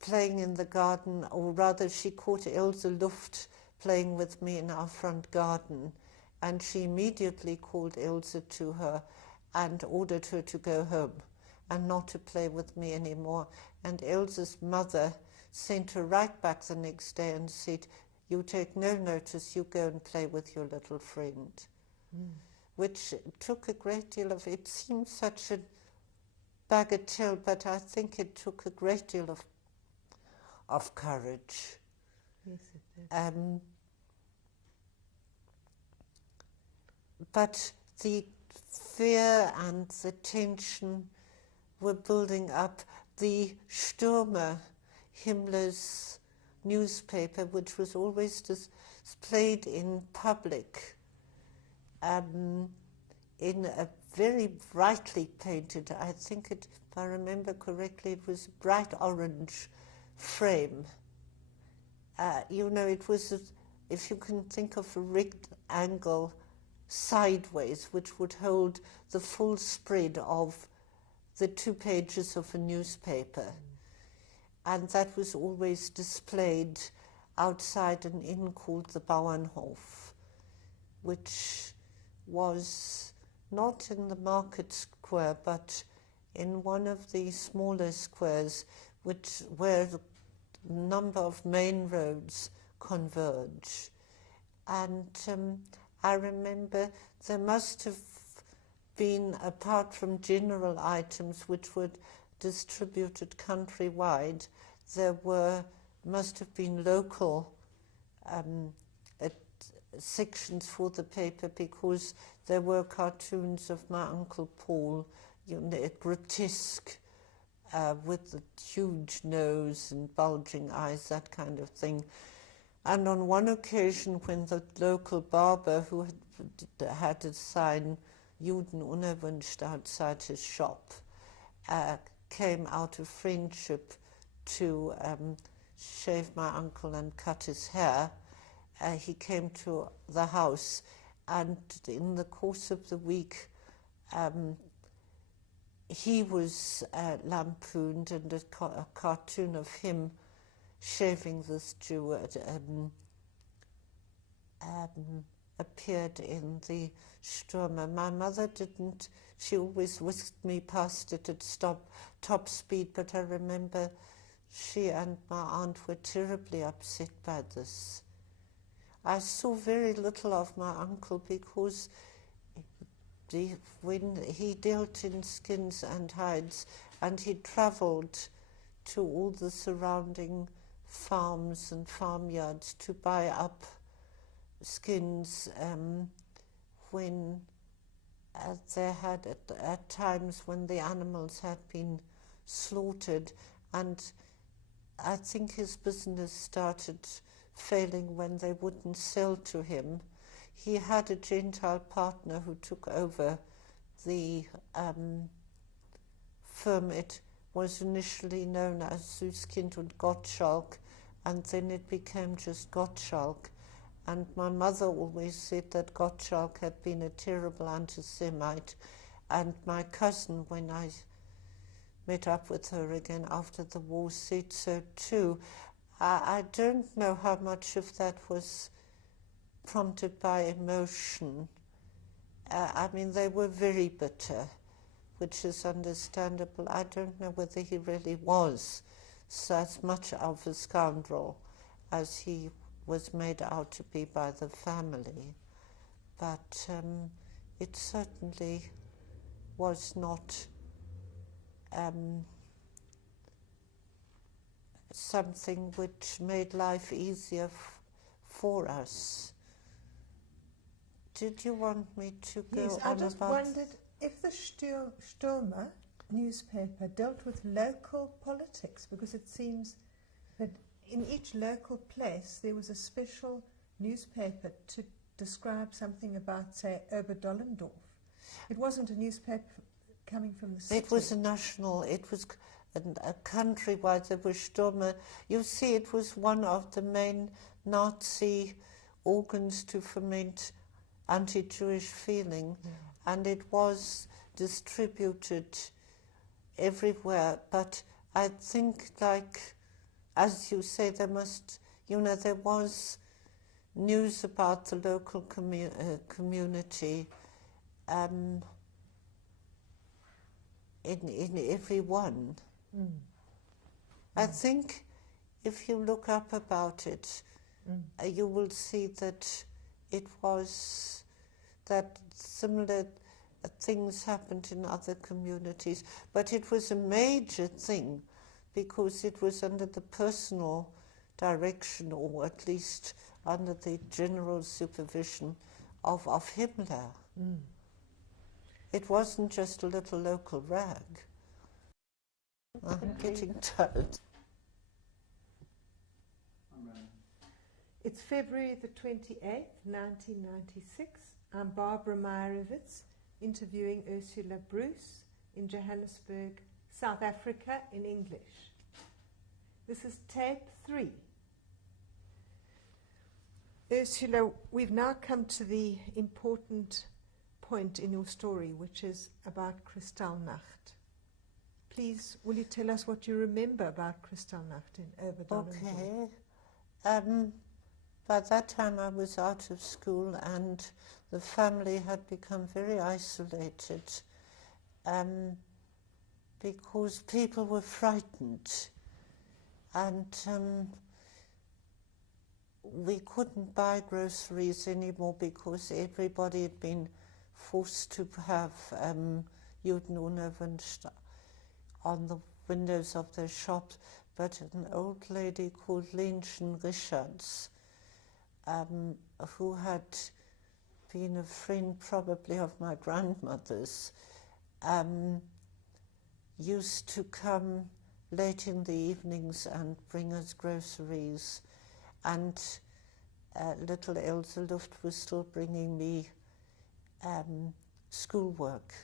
playing in the garden, or rather she caught Else Luft playing with me in our front garden. And she immediately called Else to her and ordered her to go home and not to play with me anymore. And Else's mother sent her right back the next day and said, "You take no notice, you go and play with your little friend." Which took a great deal of, it seems such a bagatelle, but I think it took a great deal of courage. Yes, it did. But the fear and the tension were building up. The Stürmer, Himmler's newspaper, which was always displayed in public, in a very brightly painted, I think it, if I remember correctly, it was a bright orange frame. It was, if you can think of a rectangle sideways, which would hold the full spread of the 2 pages of a newspaper. And that was always displayed outside an inn called the Bauernhof, which was not in the market square, but in one of the smaller squares, where the number of main roads converge. And I remember there must have been, apart from general items which were distributed countrywide, there must have been local sections for the paper, because there were cartoons of my Uncle Paul, grotesque, with the huge nose and bulging eyes, that kind of thing. And on one occasion, when the local barber, who had a sign, Juden unerwünscht, outside his shop, came out of friendship to shave my uncle and cut his hair, he came to the house, and in the course of the week he was lampooned, and a cartoon of him shaving this Jew appeared in the Stürmer. My mother didn't, she always whisked me past it at top speed, but I remember she and my aunt were terribly upset by this. I saw very little of my uncle because when he dealt in skins and hides, and he travelled to all the surrounding farms and farmyards to buy up skins when they had at times when the animals had been slaughtered, and I think his business started failing when they wouldn't sell to him. He had a Gentile partner who took over the firm. It was initially known as Suskind und Gottschalk, and then it became just Gottschalk. And my mother always said that Gottschalk had been a terrible anti-Semite, and my cousin, when I met up with her again after the war, said so too. I don't know how much of that was prompted by emotion. I mean, they were very bitter, which is understandable. I don't know whether he really was as much of a scoundrel as he was made out to be by the family. But it certainly was not something which made life easier for us. Did you want me to go Yes, on I just about... wondered if the Stürmer newspaper dealt with local politics, because it seems that in each local place there was a special newspaper to describe something about, say, Oberdollendorf. It wasn't a newspaper coming from the city. It was a national, it was a countrywide, there was Stürmer. You see, it was one of the main Nazi organs to foment anti-Jewish feeling, and it was distributed everywhere. But I think, like, as you say, there must, there was news about the local community in every one. I think if you look up about it, you will see that it was that similar things happened in other communities, but it was a major thing because it was under the personal direction, or at least under the general supervision of Himmler. It wasn't just a little local rag. I'm getting tired. It's February the 28th, 1996. I'm Barbara Meyerowitz, interviewing Ursula Bruce in Johannesburg, South Africa, in English. This is tape 3. Ursula, we've now come to the important point in your story, which is about Kristallnacht. Please, will you tell us what you remember about Kristallnacht in Oberdollendorf? Okay. By that time I was out of school and the family had become very isolated because people were frightened, and we couldn't buy groceries anymore because everybody had been forced to have Juden Unerwünscht on the windows of their shops. But an old lady called Lenchen Richards, who had been a friend probably of my grandmother's, used to come late in the evenings and bring us groceries, and little Elsa Luft was still bringing me schoolwork.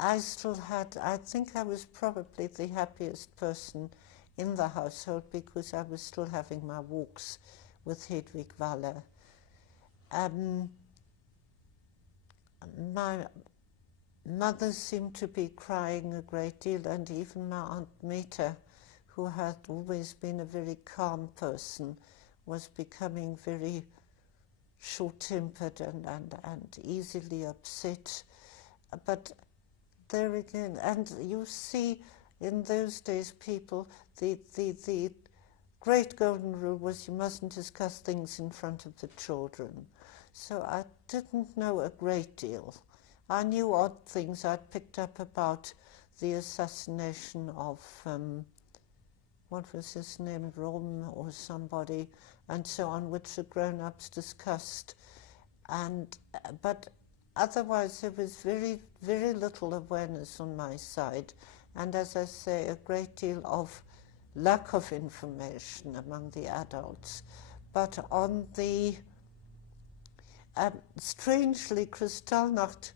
I think I was probably the happiest person in the household because I was still having my walks with Hedwig Waller. My mother seemed to be crying a great deal, and even my Aunt Meta, who had always been a very calm person, was becoming very short-tempered and easily upset. But there again, and you see, in those days, people, the great golden rule was you mustn't discuss things in front of the children. so I didn't know a great deal. I knew odd things. I'd picked up about the assassination of, what was his name, Rom or somebody, and so on, which the grown-ups discussed. But otherwise there was very, very little awareness on my side, and as I say, a great deal of lack of information among the adults. But on the, strangely, Kristallnacht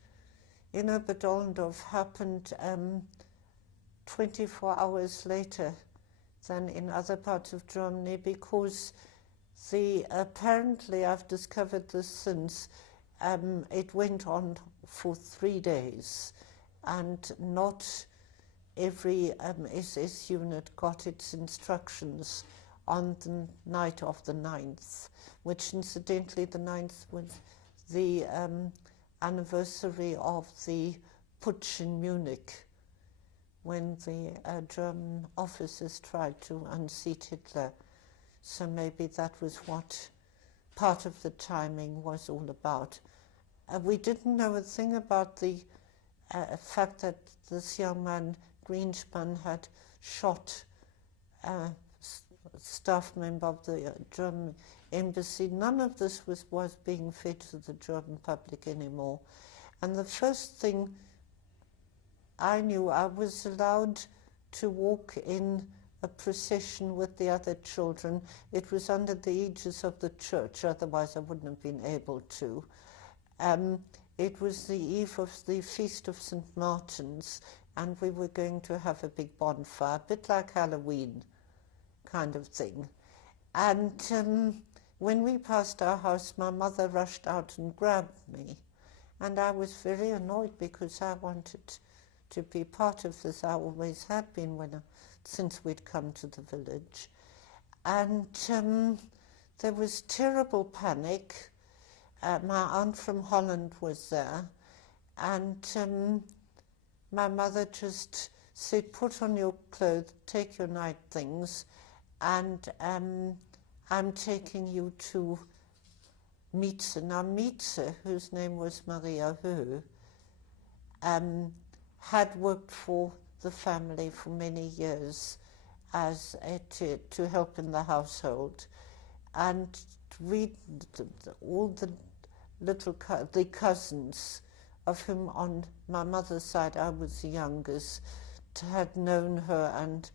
in Oberdollendorf happened 24 hours later than in other parts of Germany, because apparently, I've discovered this since, it went on for 3 days, and not every SS unit got its instructions on the night of the 9th, which incidentally the 9th was the anniversary of the putsch in Munich, when the German officers tried to unseat Hitler. So maybe that was what part of the timing was all about. We didn't know a thing about the fact that this young man, Greenspan, had shot a staff member of the German embassy. None of this was being fed to the German public anymore. And the first thing I knew, I was allowed to walk in a procession with the other children. It was under the aegis of the church, otherwise I wouldn't have been able to. It was the eve of the Feast of St. Martin's, and we were going to have a big bonfire, a bit like Halloween kind of thing. And when we passed our house, my mother rushed out and grabbed me. And I was very annoyed because I wanted to be part of this. I always had been since we'd come to the village. And there was terrible panic. My aunt from Holland was there, and my mother just said, put on your clothes, take your night things, and I'm taking you to Mieze. Now Mieze, whose name was Maria Höh, had worked for the family for many years as to help in the household, and all the the cousins, of whom on my mother's side I was the youngest, had known her and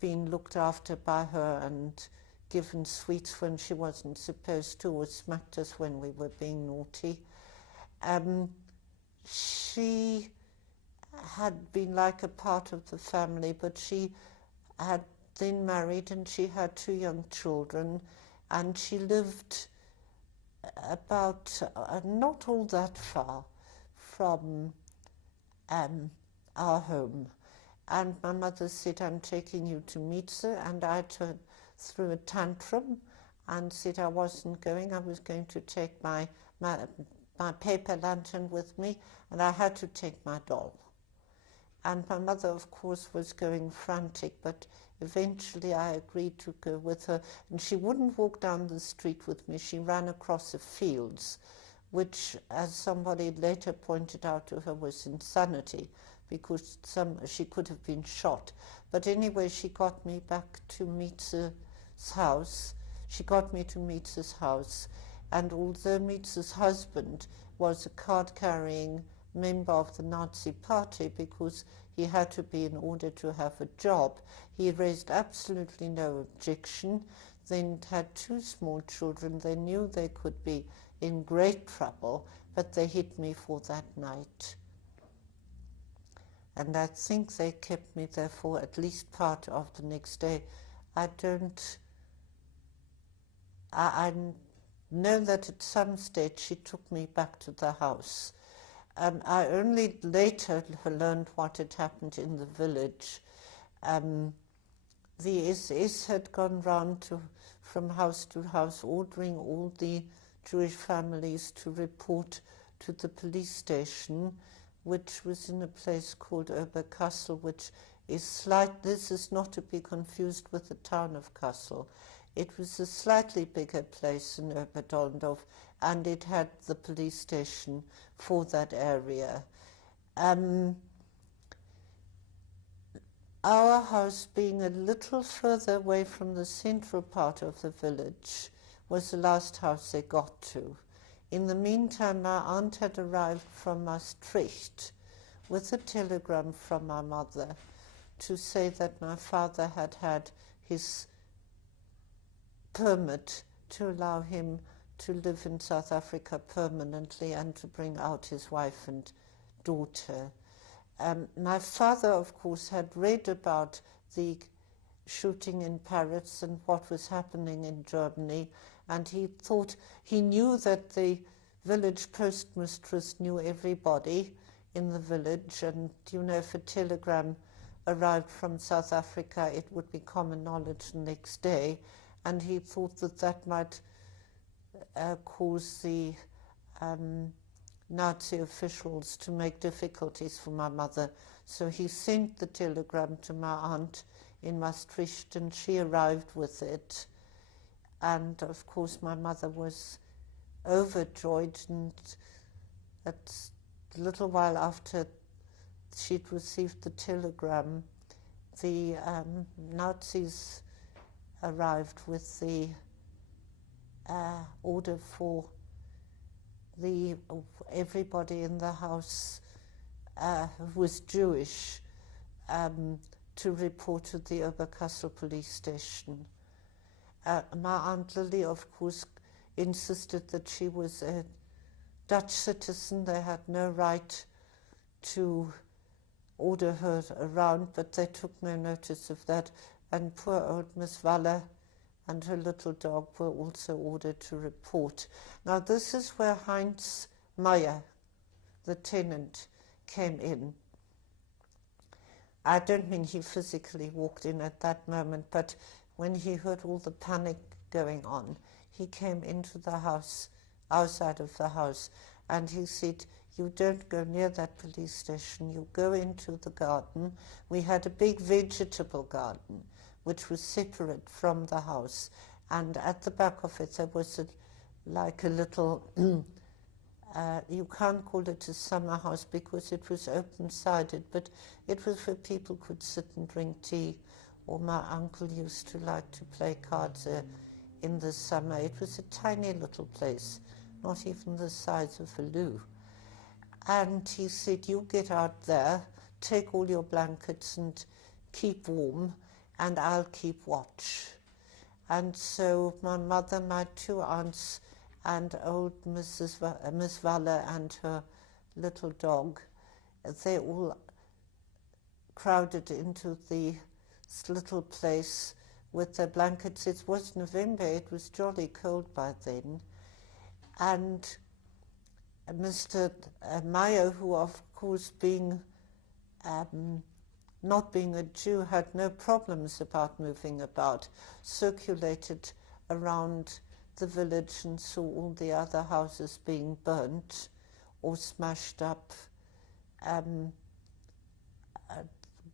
been looked after by her and given sweets when she wasn't supposed to, or smacked us when we were being naughty. She had been like a part of the family, but she had then married and she had 2 young children, and she lived about not all that far from our home. And my mother said, I'm taking you to Mieze, and I threw a tantrum and said I wasn't going. I was going to take my paper lantern with me, and I had to take my doll. And my mother, of course, was going frantic, but eventually I agreed to go with her, and she wouldn't walk down the street with me. She ran across the fields, which, as somebody later pointed out to her, was insanity, because she could have been shot. But anyway, she got me back to Mietze's house. She got me to Mietze's house, and although Mietze's husband was a card-carrying member of the Nazi Party, because he had to be in order to have a job, he raised absolutely no objection. They had 2 small children. They knew they could be in great trouble, but they hid me for that night. And I think they kept me there for at least part of the next day. I know that at some stage she took me back to the house. I only later learned what had happened in the village. The SS had gone round from house to house, ordering all the Jewish families to report to the police station, which was in a place called Oberkassel, which is this is not to be confused with the town of Kassel. It was a slightly bigger place than Oberndorf, and it had the police station for that area. Our house, being a little further away from the central part of the village, was the last house they got to. In the meantime, my aunt had arrived from Maastricht with a telegram from my mother to say that my father had had his permit to allow him to live in South Africa permanently and to bring out his wife and daughter. My father, of course, had read about the shooting in Paris and what was happening in Germany, and he knew that the village postmistress knew everybody in the village, and if a telegram arrived from South Africa, it would be common knowledge the next day, and he thought that might cause the Nazi officials to make difficulties for my mother. So he sent the telegram to my aunt in Maastricht, and she arrived with it. And of course my mother was overjoyed, and a little while after she'd received the telegram, the Nazis arrived with the order for everybody in the house who was Jewish to report to the Oberkassel police station. My Aunt Lily, of course, insisted that she was a Dutch citizen. They had no right to order her around, but they took no notice of that. And poor old Miss Waller and her little dog were also ordered to report. Now this is where Heinz Meyer, the tenant, came in. I don't mean he physically walked in at that moment, but when he heard all the panic going on, he came into the house, outside of the house, and he said, "You don't go near that police station, you go into the garden." We had a big vegetable garden, which was separate from the house, and at the back of it there was like a little, you can't call it a summer house because it was open-sided, but it was where people could sit and drink tea, or my uncle used to like to play cards in the summer. It was a tiny little place, not even the size of a loo. And he said, "You get out there, take all your blankets and keep warm, and I'll keep watch." And so my mother, my two aunts, and old Miss Waller and her little dog, they all crowded into this little place with their blankets. It was November, it was jolly cold by then. And Mr. Meyer, who of course not being a Jew, had no problems about moving about, circulated around the village and saw all the other houses being burnt or smashed up.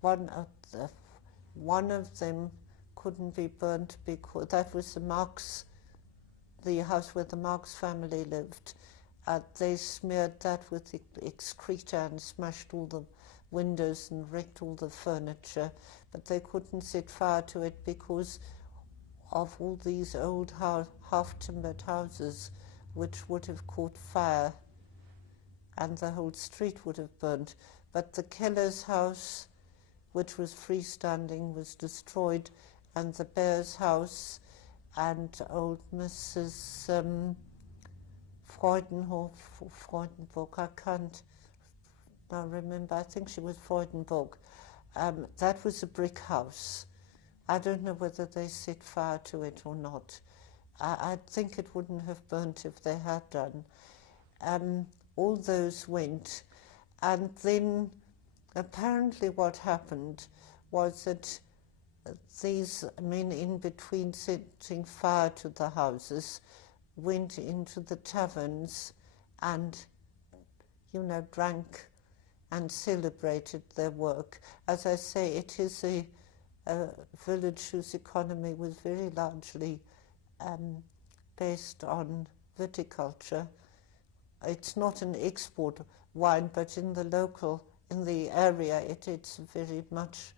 One of them couldn't be burnt because that was the house where the Marx family lived. They smeared that with excreta and smashed all the windows and wrecked all the furniture, but they couldn't set fire to it because of all these old half-timbered houses which would have caught fire and the whole street would have burnt. But the Keller's house, which was freestanding, was destroyed, and the Bear's house and old Mrs. Freudenburg, I can't now remember, I think she was Freudenburg. That was a brick house. I don't know whether they set fire to it or not. I think it wouldn't have burnt if they had done. All those went, and then apparently what happened was that these men, in between setting fire to the houses, went into the taverns and, drank and celebrated their work. As I say, it is a a village whose economy was very largely based on viticulture. It's not an export wine, but in the area, it's very much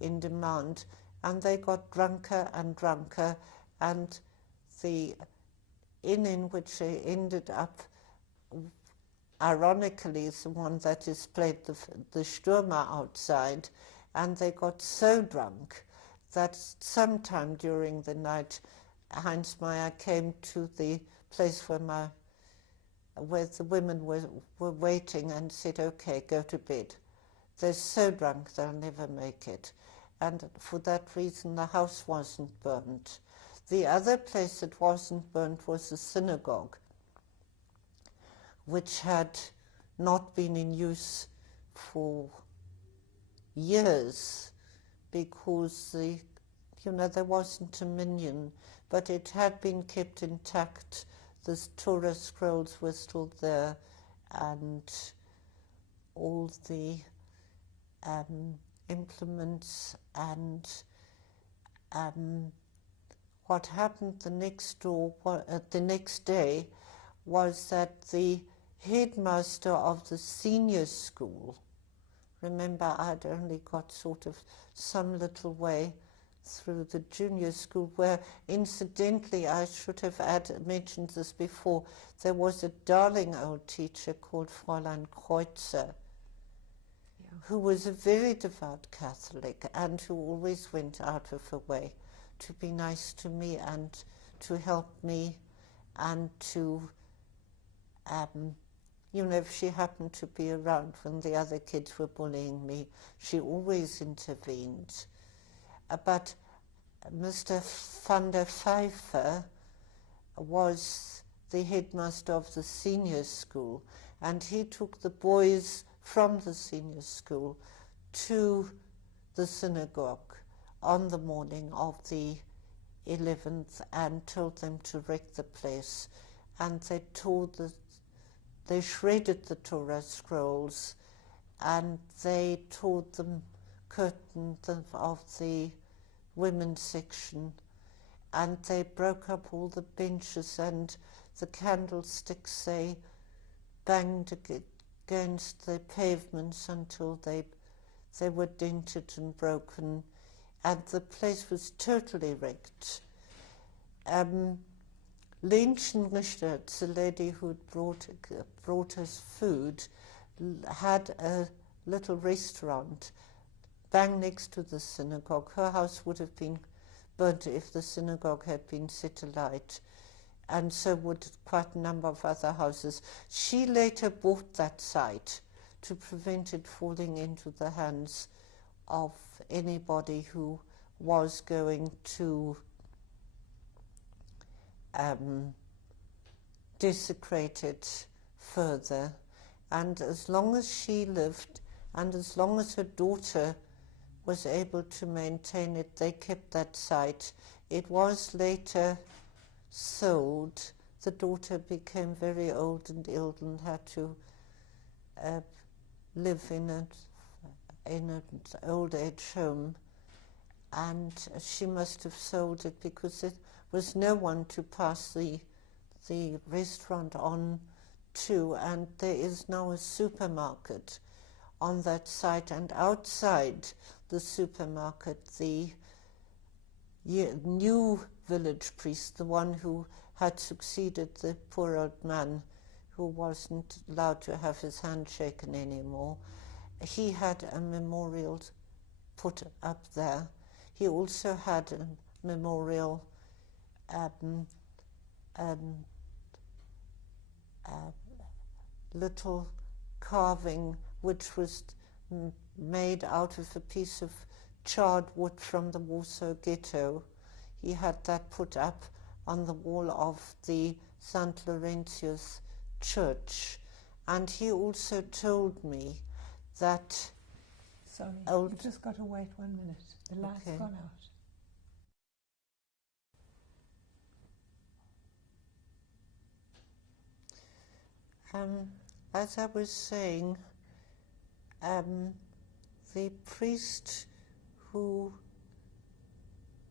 in demand. And they got drunker and drunker, and the inn in which they ended up, ironically, is the one that displayed the Stürmer outside, and they got so drunk that sometime during the night, Heinz Meyer came to the place where the women were waiting and said, "Okay, go to bed. They're so drunk they'll never make it." And for that reason, the house wasn't burnt. The other place that wasn't burnt was the synagogue, which had not been in use for years because there wasn't a minyan, but it had been kept intact. The Torah scrolls were still there, and all the implements. And what happened the next day was that the headmaster of the senior school, remember I'd only got sort of some little way through the junior school, where incidentally, I should have mentioned this before, there was a darling old teacher called Fräulein Kreutzer, who was a very devout Catholic and who always went out of her way to be nice to me and to help me, and to, if she happened to be around when the other kids were bullying me, she always intervened. But Mr. van der Pfeiffer was the headmaster of the senior school, and he took the boys from the senior school to the synagogue on the morning of the 11th and told them to wreck the place. And they shredded the Torah scrolls, and they tore the curtain of the women's section, and they broke up all the benches and the candlesticks. They banged against the pavements until they were dented and broken, and the place was totally wrecked. Lenschenrichter, the lady who brought us food, had a little restaurant bang next to the synagogue. Her house would have been burnt if the synagogue had been set alight, and so would quite a number of other houses. She later bought that site to prevent it falling into the hands of anybody who was going to desecrate it further. And as long as she lived, and as long as her daughter was able to maintain it, they kept that site. It was later sold. The daughter became very old and ill and had to live in an old age home, and she must have sold it because there was no one to pass the restaurant on to, and there is now a supermarket on that site, and outside the supermarket, the new village priest, the one who had succeeded the poor old man who wasn't allowed to have his hand shaken anymore, he had a memorial put up there. He also had a memorial little carving which was made out of a piece of charred wood from the Warsaw Ghetto. He had that put up on the wall of the St. Laurentius church. And he also told me that... Sorry, you've just got to wait 1 minute. The light's gone out. As I was saying, the priest who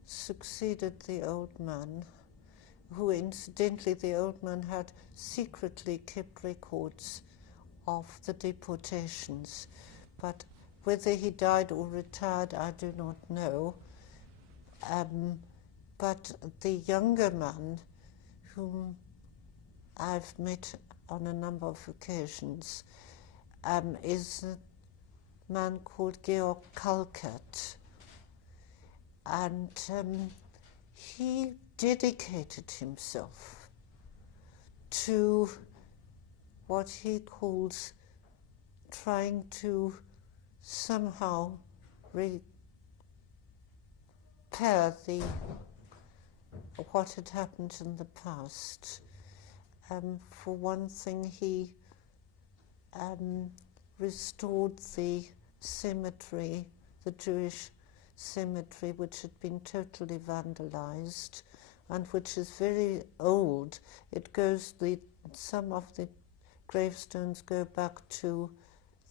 succeeded the old man, who incidentally the old man had secretly kept records of the deportations, but whether he died or retired I do not know. But the younger man, whom I've met on a number of occasions, is a man called Georg Kalkert, and he dedicated himself to what he calls trying to somehow repair what had happened in the past. For one thing, he restored the cemetery, the Jewish cemetery, which had been totally vandalized and which is very old. It goes, some of the gravestones go back to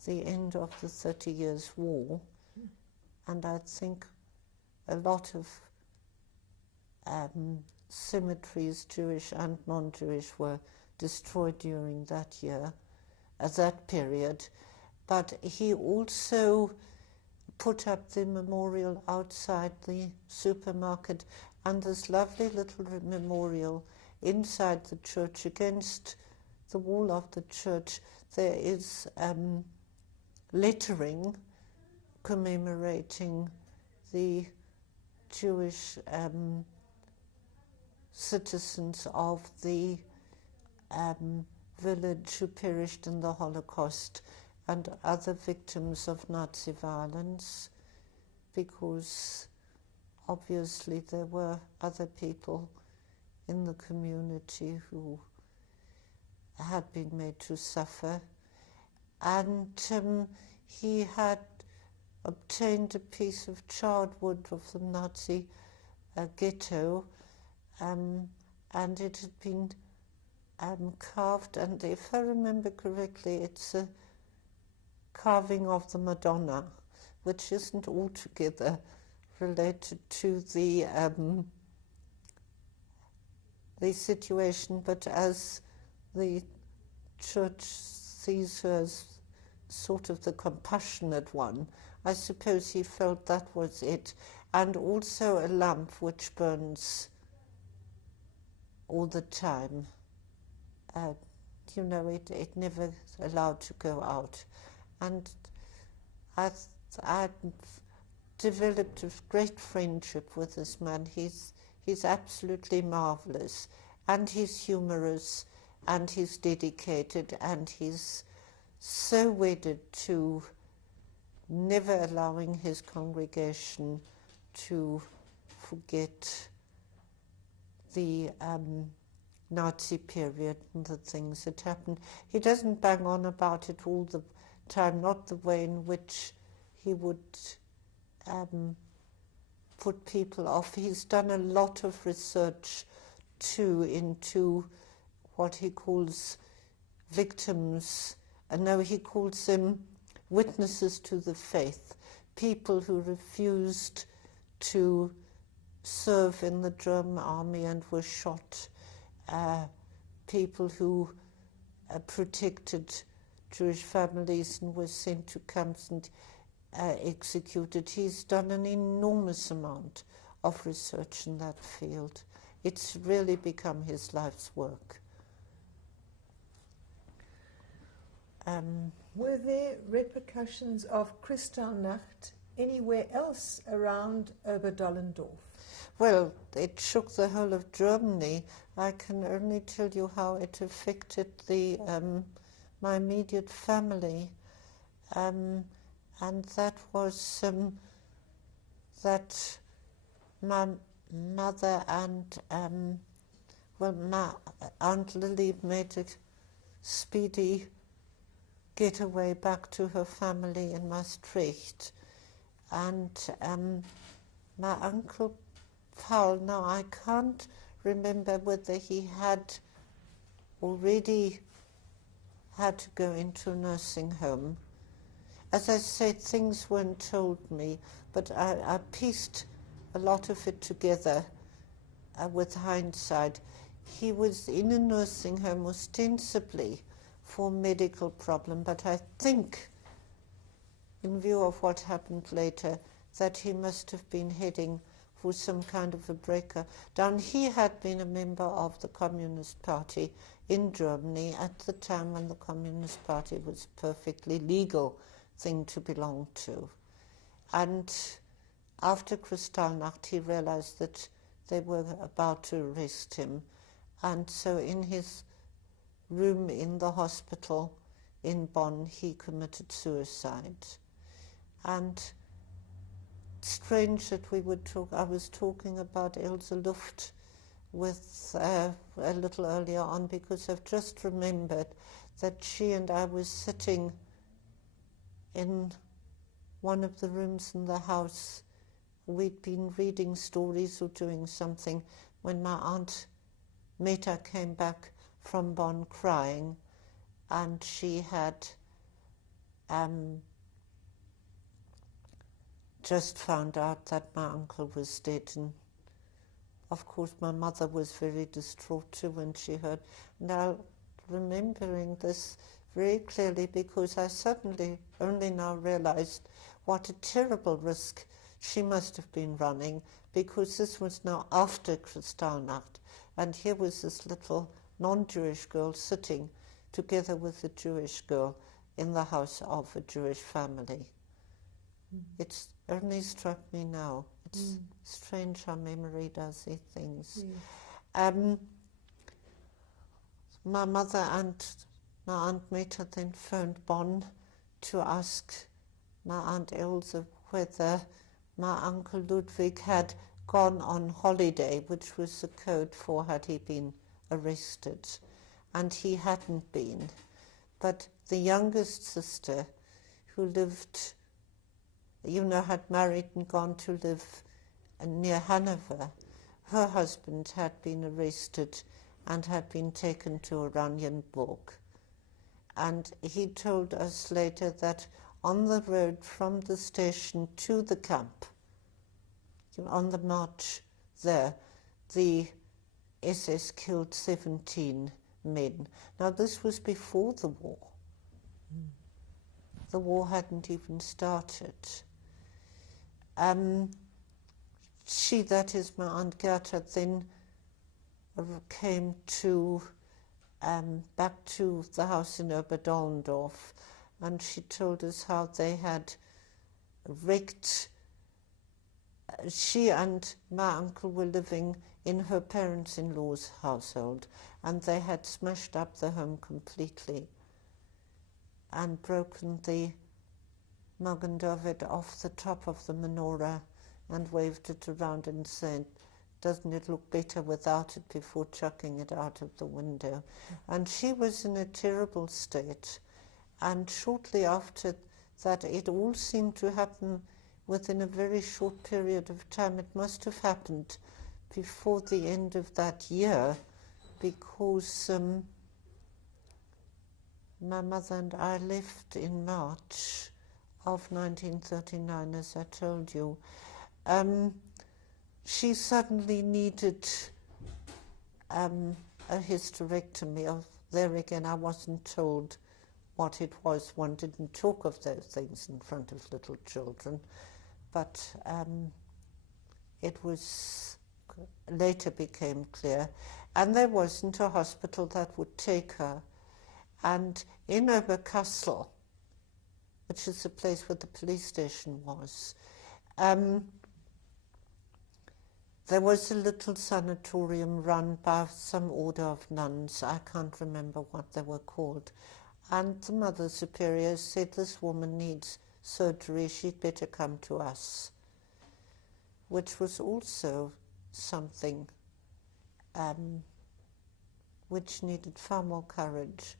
the end of the 30 Years' War, and I think a lot of cemeteries, Jewish and non-Jewish, were destroyed during that year, that period. But he also put up the memorial outside the supermarket, and this lovely little memorial inside the church, against the wall of the church, there is lettering commemorating the Jewish citizens of the village who perished in the Holocaust and other victims of Nazi violence, because obviously there were other people in the community who had been made to suffer. And he had obtained a piece of charred wood of the Nazi ghetto, and it had been carved, and if I remember correctly, it's a carving of the Madonna, which isn't altogether related to the situation, but as the church sees her as sort of the compassionate one, I suppose he felt that was it. And also a lamp which burns all the time. It never allowed to go out. And I developed a great friendship with this man. He's absolutely marvelous, and he's humorous, and he's dedicated, and he's so wedded to never allowing his congregation to forget the Nazi period and the things that happened. He doesn't bang on about it all the time, not the way in which he would put people off. He's done a lot of research too into what he calls victims, and now he calls them witnesses to the faith, people who refused to serve in the German army and were shot, people who protected Jewish families and were sent to camps and executed. He's done an enormous amount of research in that field. It's really become his life's work. Were there repercussions of Kristallnacht anywhere else around Oberdollendorf? Well, it shook the whole of Germany. I can only tell you how it affected my immediate family, and that was that my mother and my Aunt Lily made a speedy getaway back to her family in Maastricht, and my uncle Paul, now I can't remember whether he had already had to go into a nursing home. As I said, things weren't told me, but I pieced a lot of it together with hindsight. He was in a nursing home ostensibly for medical problem, but I think, in view of what happened later, that he must have been heading for some kind of a breaker down. He had been a member of the Communist Party in Germany at the time when the Communist Party was a perfectly legal thing to belong to. And after Kristallnacht, he realized that they were about to arrest him. And so in his room in the hospital in Bonn, he committed suicide. And strange that I was talking about Ilse Luft with a little earlier on, because I've just remembered that she and I was sitting in one of the rooms in the house. We'd been reading stories or doing something when my Aunt Meta came back from Bonn crying, and she had just found out that my uncle was dead. And of course my mother was very distraught too when she heard. Now, remembering this very clearly, because I suddenly only now realized what a terrible risk she must have been running, because this was now after Kristallnacht, and here was this little non-Jewish girl sitting together with a Jewish girl in the house of a Jewish family. It's only struck me now. It's strange how memory does these things. My mother and my Aunt Meta then phoned Bonn to ask my Aunt Ilse whether my Uncle Ludwig had gone on holiday, which was the code for had he been arrested. And he hadn't been. But the youngest sister, who lived, had married and gone to live near Hanover, her husband had been arrested and had been taken to Oranienburg. And he told us later that on the road from the station to the camp, on the march there, the SS killed 17 men. Now this was before the war. The war hadn't even started. She, that is my Aunt Gerta, then came to back to the house in Oberdollendorf, and she told us how they had wrecked. She and my uncle were living in her parents-in-law's household, and they had smashed up the home completely and broken the Magen David off the top of the menorah and waved it around and said, "Doesn't it look better without it?" before chucking it out of the window. And she was in a terrible state. And shortly after that, it all seemed to happen within a very short period of time. It must have happened before the end of that year, because my mother and I left in March of 1939, as I told you. She suddenly needed a hysterectomy. There again, I wasn't told what it was. One didn't talk of those things in front of little children, but it was later became clear. And there wasn't a hospital that would take her. And in Oberkassel, which is the place where the police station was, there was a little sanatorium run by some order of nuns. I can't remember what they were called. And the Mother Superior said, "This woman needs surgery, she'd better come to us," which was also something which needed far more courage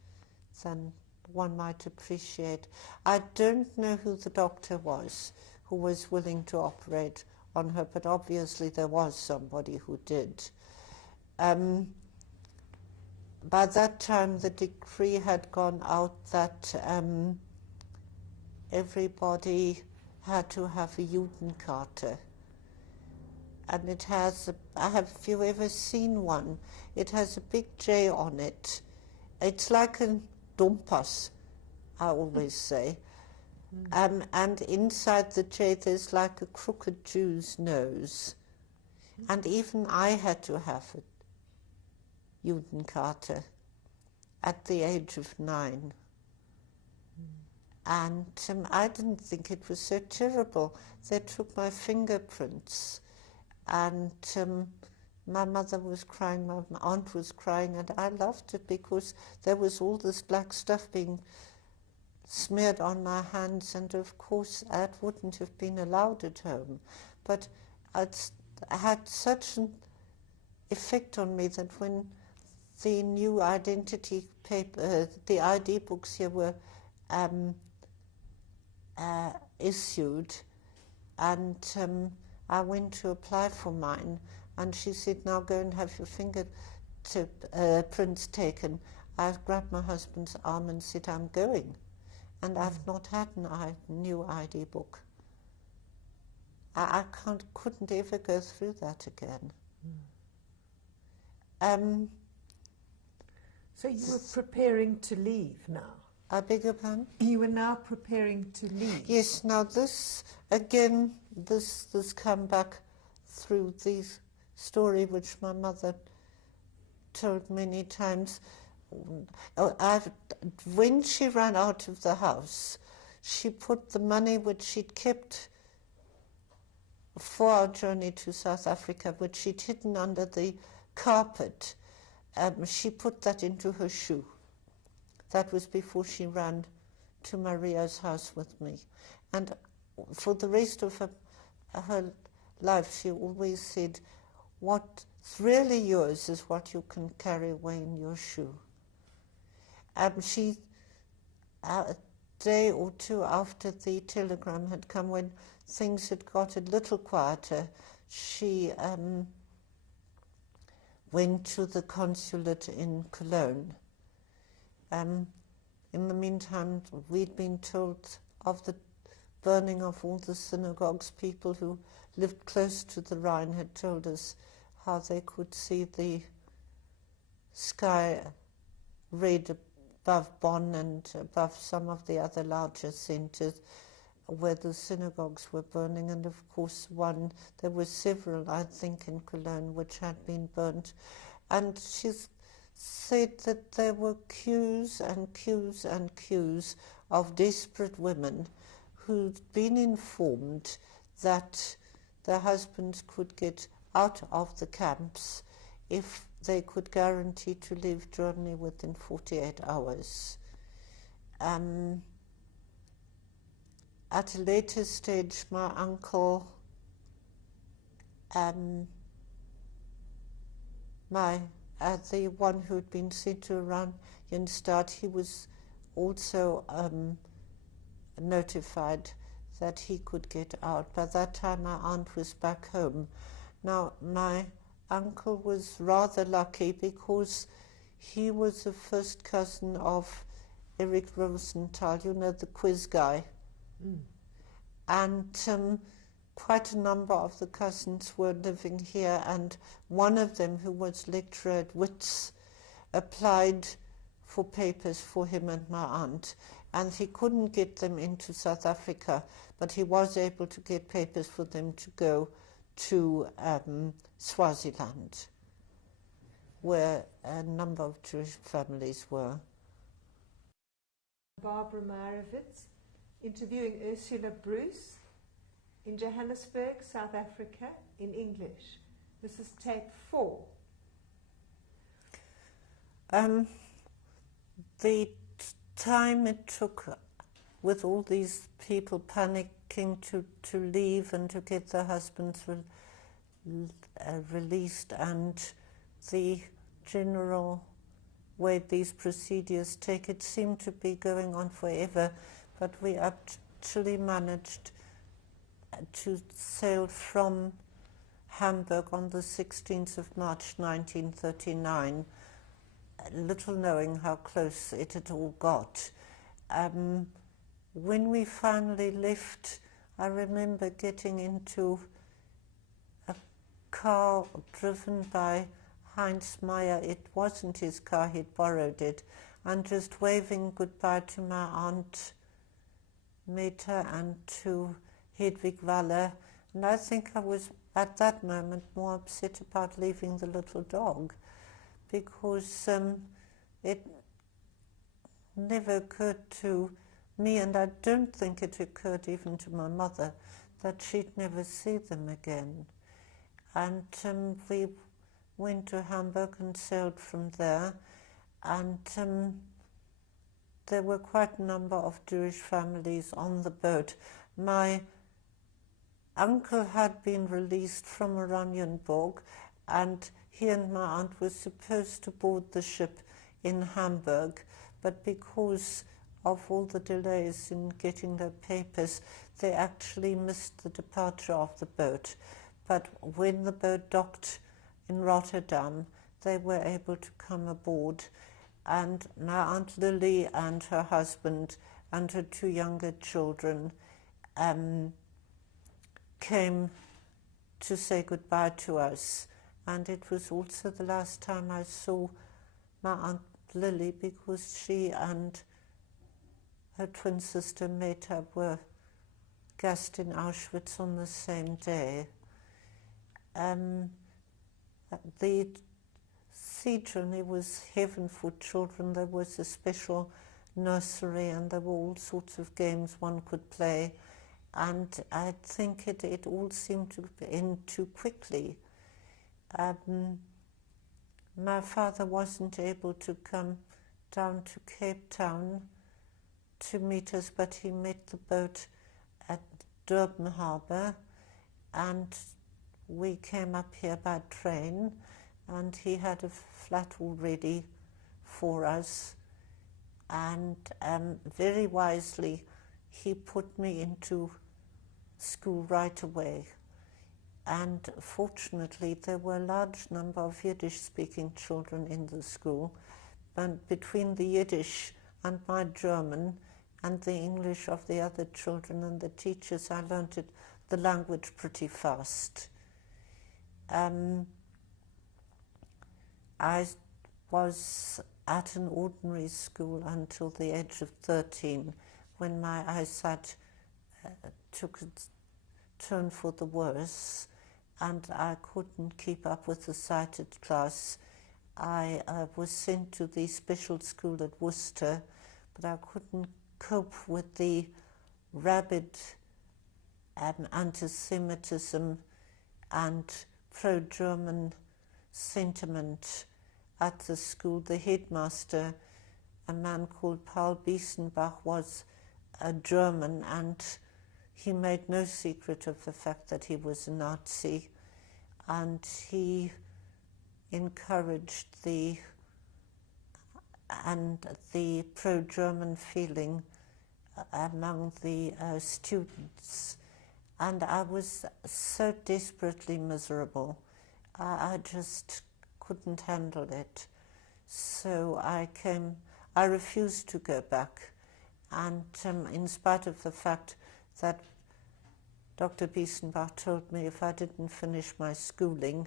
than one might appreciate. I don't know who the doctor was who was willing to operate on her, but obviously there was somebody who did. By that time the decree had gone out that everybody had to have a Judenkarte, and it has, have you ever seen one? It has a big J on it. It's like a dompas, I always say. And inside the J there's like a crooked Jew's nose. And even I had to have a Judenkarte at the age of 9. And I didn't think it was so terrible. They took my fingerprints, and my mother was crying, my aunt was crying, and I loved it because there was all this black stuff being smeared on my hands, and of course that wouldn't have been allowed at home. But it had such an effect on me that when the new identity paper, the ID books here were issued, and I went to apply for mine, and she said, now go and have your fingerprints taken. I grabbed my husband's arm and said, I'm going. And I've not had a new ID book. I couldn't ever go through that again. So you were preparing to leave now? I beg your pardon? You were now preparing to leave? Yes, now this, again, this come back through the story which my mother told many times. When she ran out of the house, she put the money which she'd kept for our journey to South Africa, which she'd hidden under the carpet, she put that into her shoe. That was before she ran to Maria's house with me. And for the rest of her life, she always said, what's really yours is what you can carry away in your shoe. A day or two after the telegram had come, when things had got a little quieter, she went to the consulate in Cologne. In the meantime, we'd been told of the burning of all the synagogues. People who lived close to the Rhine had told us how they could see the sky red above Bonn and above some of the other larger centres where the synagogues were burning, and of course there were several, I think, in Cologne which had been burnt. And she said that there were queues and queues and queues of desperate women who'd been informed that their husbands could get out of the camps if they could guarantee to leave Germany within 48 hours. At a later stage, my uncle, the one who'd been sent to Oranienstadt, he was also notified that he could get out. By that time, my aunt was back home. Now, my uncle was rather lucky because he was the first cousin of Eric Rosenthal, you know, the quiz guy. And quite a number of the cousins were living here, and one of them, who was lecturer at Wits, applied for papers for him and my aunt, and he couldn't get them into South Africa, but he was able to get papers for them to go to Swaziland, where a number of Jewish families were. Barbara Meyerowitz, interviewing Ursula Bruce in Johannesburg, South Africa, in English. This is tape 4. The time it took with all these people panicking to leave and to get their husbands released, and the general way these procedures take, it seemed to be going on forever, but we actually managed to sail from Hamburg on the 16th of March 1939, little knowing how close it had all got. When we finally left, I remember getting into a car driven by Heinz Meyer. It wasn't his car, he'd borrowed it, and just waving goodbye to my Aunt Meta and to Hedwig Waller. And I think I was at that moment more upset about leaving the little dog, because it never occurred to me, and I don't think it occurred even to my mother, that she'd never see them again. And we went to Hamburg and sailed from there, and there were quite a number of Jewish families on the boat. My uncle had been released from Oranienburg, and he and my aunt were supposed to board the ship in Hamburg, but because of all the delays in getting their papers, they actually missed the departure of the boat. But when the boat docked in Rotterdam, they were able to come aboard, and my Aunt Lily and her husband and her two younger children came to say goodbye to us. And it was also the last time I saw my Aunt Lily, because she and her twin sister Meta were gassed in Auschwitz on the same day. The sea journey was heaven for children. There was a special nursery, and there were all sorts of games one could play. And I think it all seemed to end too quickly. My father wasn't able to come down to Cape Town to meet us, but he met the boat at Durban Harbour, and we came up here by train, and he had a flat all ready for us, and very wisely he put me into school right away. And fortunately there were a large number of Yiddish-speaking children in the school, and between the Yiddish and my German and the English of the other children and the teachers, I learned the language pretty fast. I was at an ordinary school until the age of 13, when my eyesight took a turn for the worse, and I couldn't keep up with the sighted class. I was sent to the special school at Worcester, but I couldn't cope with the rabid anti-Semitism and pro-German sentiment at the school. The headmaster, a man called Paul Biesenbach, was a German, and he made no secret of the fact that he was a Nazi, and he encouraged the pro-German feeling among the students. And I was so desperately miserable. I just couldn't handle it. So I refused to go back. And in spite of the fact that Dr. Biesenbach told me if I didn't finish my schooling,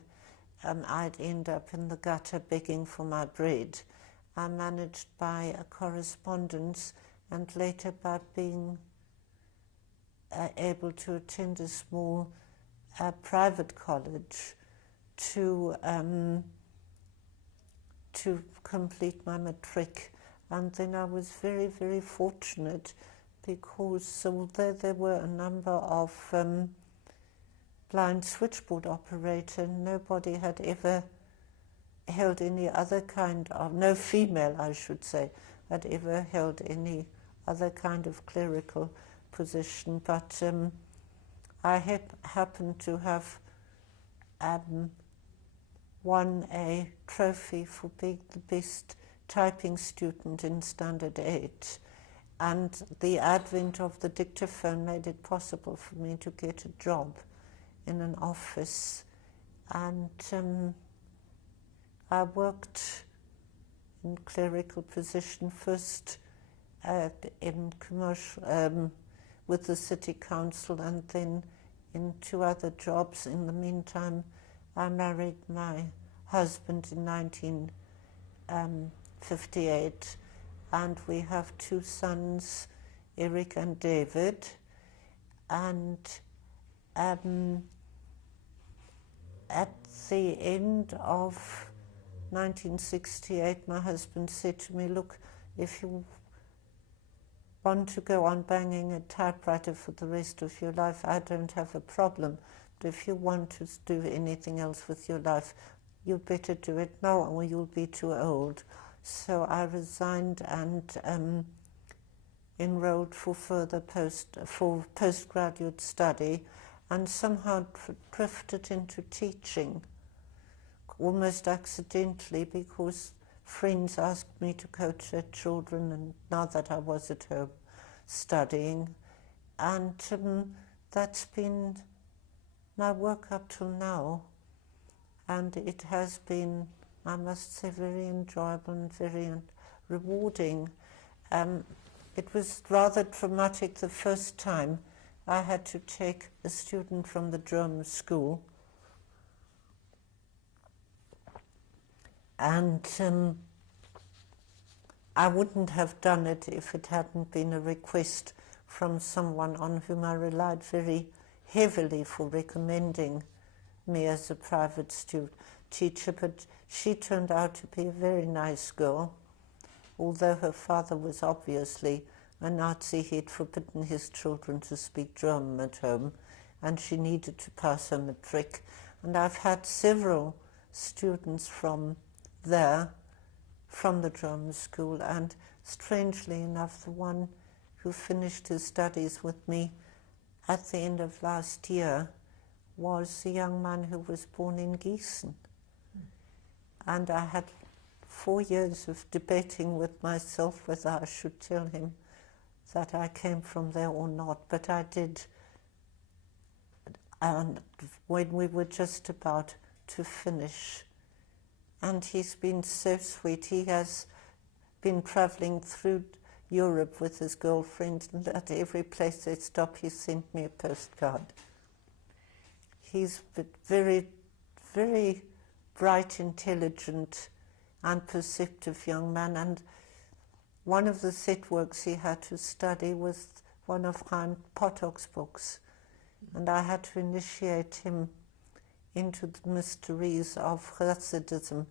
I'd end up in the gutter begging for my bread, I managed by a correspondence and later by being able to attend a small private college to complete my matric. And then I was very, very fortunate, because although there were a number of blind switchboard operator, nobody had ever held any other kind of, no female I should say, had ever held any other kind of clerical position. But I happened to have won a trophy for being the best typing student in Standard 8. And the advent of the dictaphone made it possible for me to get a job in an office. And I worked in clerical position first in commercial with the city council, and then in 2 other jobs. In the meantime, I married my husband in 1958, and we have 2 sons, Eric and David. And at the end of 1968, my husband said to me, look, if you want to go on banging a typewriter for the rest of your life, I don't have a problem. But if you want to do anything else with your life, you better do it now or you'll be too old. So I resigned and enrolled for postgraduate study, and somehow drifted into teaching, almost accidentally, because friends asked me to coach their children, and now that I was at home studying, and that's been my work up till now, and it has been, I must say, very enjoyable and very rewarding. It was rather traumatic the first time. I had to take a student from the German school, and I wouldn't have done it if it hadn't been a request from someone on whom I relied very heavily for recommending me as a private teacher, but she turned out to be a very nice girl, although her father was obviously a Nazi. He'd forbidden his children to speak German at home, and she needed to pass her matric. And I've had several students from there, from the German school, and strangely enough, the one who finished his studies with me at the end of last year was a young man who was born in Gießen. And I had 4 years of debating with myself whether I should tell him that I came from there or not, but I did. And when we were just about to finish, and he's been so sweet. He has been traveling through Europe with his girlfriend, and at every place they stop, he sent me a postcard. He's a very, very bright, intelligent, and perceptive young man, and one of the set works he had to study was one of Chaim Potok's books, and I had to initiate him into the mysteries of Hasidism,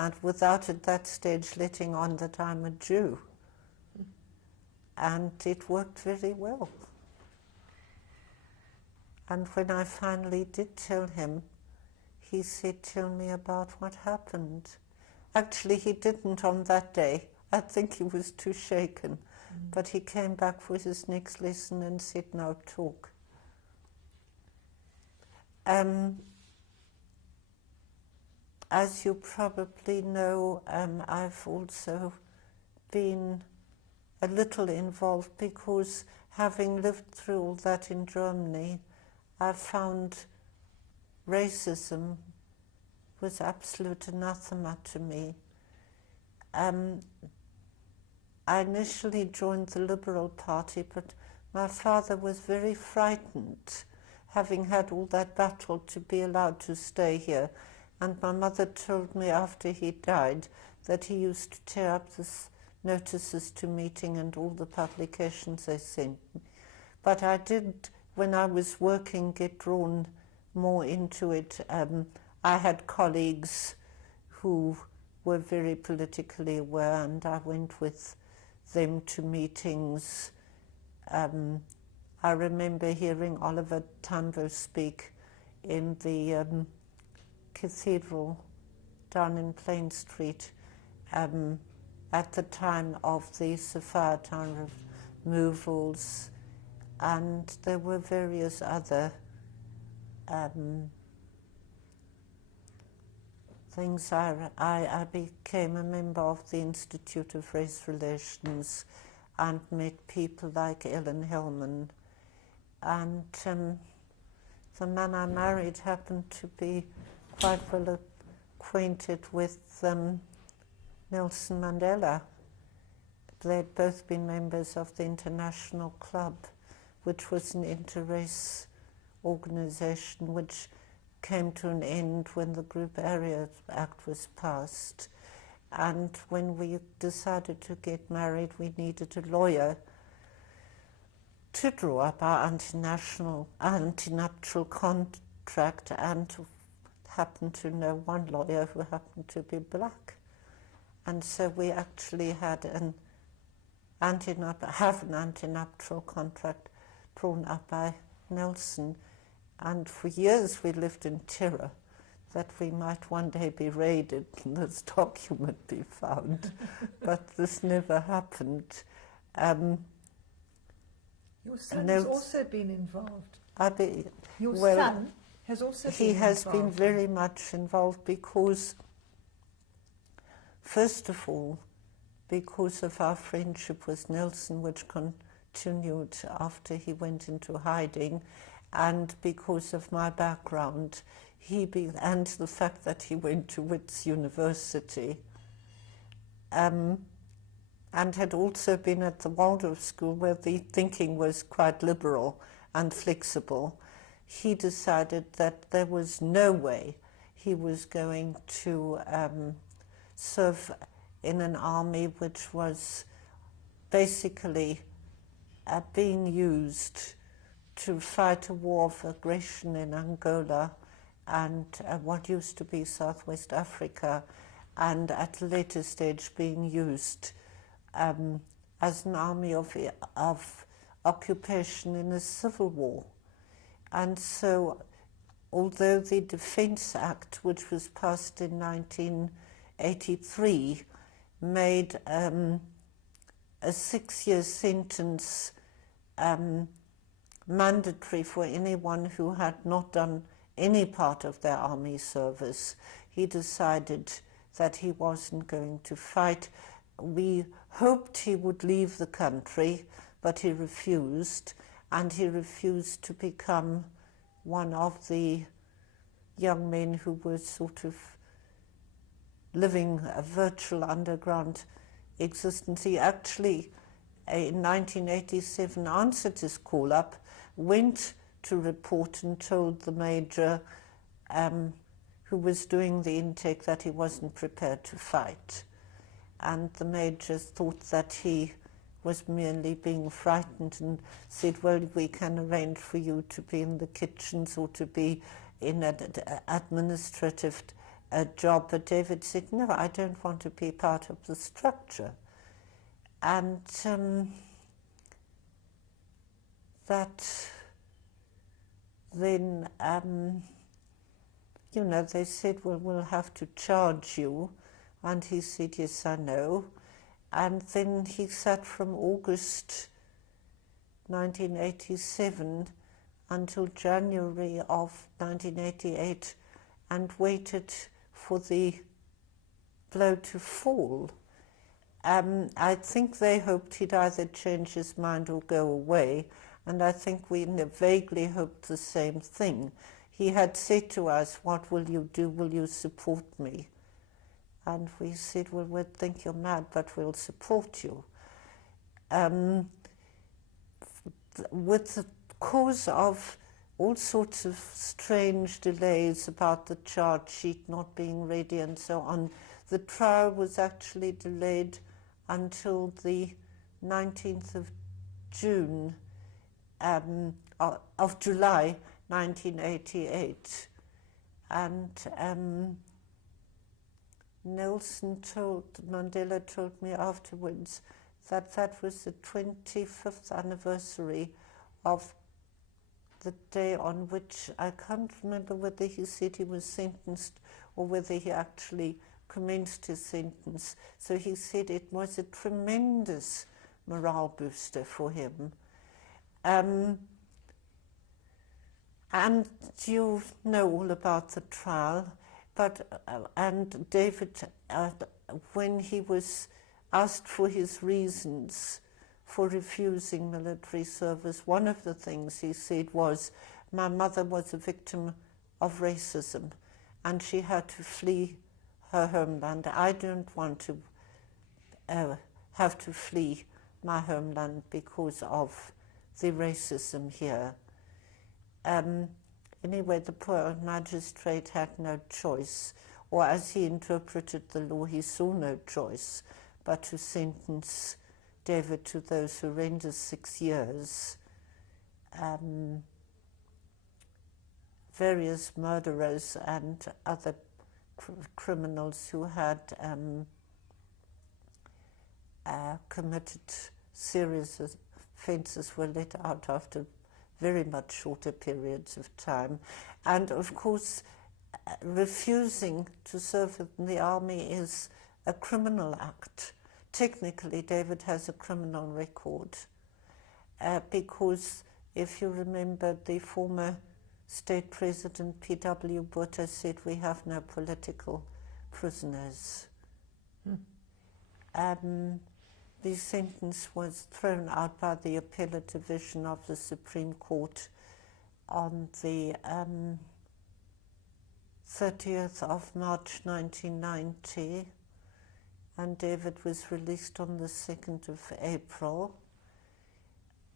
and without at that stage letting on that I'm a Jew. And it worked very well. And when I finally did tell him, he said, tell me about what happened. Actually, he didn't on that day. I think he was too shaken. But he came back for his next lesson and said, now talk. As you probably know, I've also been a little involved because, having lived through all that in Germany, I found racism was absolute anathema to me. I initially joined the Liberal Party, but my father was very frightened, having had all that battle to be allowed to stay here. And my mother told me after he died that he used to tear up the notices to meeting and all the publications they sent me. But I did, when I was working, get drawn more into it. I had colleagues who were very politically aware, and I went with them to meetings. I remember hearing Oliver Tambo speak in the cathedral down in Plain Street at the time of the Sapphire Town removals, and there were various other things. I became a member of the Institute of Race Relations and met people like Ellen Hellman, and the man I married happened to be quite well acquainted with Nelson Mandela. They'd both been members of the International Club, which was an inter-race organization which came to an end when the Group Area Act was passed. And when we decided to get married, we needed a lawyer to draw up our anti-nuptial contract, and happened to know one lawyer who happened to be black. And so we actually had an anti-nuptial contract drawn up by Nelson. And for years we lived in terror that we might one day be raided and this document be found. But this never happened. Your son has also been involved. Your son has also been involved. He has been very much involved because, first of all, because of our friendship with Nelson, which continued after he went into hiding, and because of my background, and the fact that he went to Wits University, and had also been at the Waldorf School, where the thinking was quite liberal and flexible. He decided that there was no way he was going to serve in an army which was basically being used to fight a war of aggression in Angola and what used to be Southwest Africa, and at a later stage being used as an army of occupation in a civil war. And so, although the Defence Act, which was passed in 1983, made a 6-year sentence mandatory for anyone who had not done any part of their army service, he decided that he wasn't going to fight. We hoped he would leave the country, but he refused, and he refused to become one of the young men who were sort of living a virtual underground existence. He actually, in 1987, answered his call-up, went to report and told the major who was doing the intake that he wasn't prepared to fight. And the major thought that he was merely being frightened and said, well, we can arrange for you to be in the kitchens or to be in an administrative job. But David said, no, I don't want to be part of the structure. And that then, they said, well, we'll have to charge you. And he said, yes, I know. And then he sat from August 1987 until January of 1988 and waited for the blow to fall. I think they hoped he'd either change his mind or go away, and I think we vaguely hoped the same thing. He had said to us, what will you do? Will you support me? And we said, well, we'd think you're mad, but we'll support you. With the cause of all sorts of strange delays about the charge sheet not being ready and so on, the trial was actually delayed until the 19th of June, of July 1988. And Mandela told me afterwards that that was the 25th anniversary of the day on which, I can't remember whether he said he was sentenced or whether he actually commenced his sentence. So he said it was a tremendous morale booster for him. And you know all about the trial. But and David, when he was asked for his reasons for refusing military service, one of the things he said was, my mother was a victim of racism and she had to flee her homeland. I don't want to have to flee my homeland because of the racism here. anyway, the poor magistrate had no choice, or as he interpreted the law, he saw no choice but to sentence David to those horrendous 6 years. Various murderers and other criminals who had committed serious offences were let out after very much shorter periods of time. And of course, refusing to serve in the army is a criminal act. Technically, David has a criminal record because if you remember, the former state president P.W. Botha said we have no political prisoners. The sentence was thrown out by the appellate division of the Supreme Court on the 30th of March 1990, and David was released on the 2nd of April.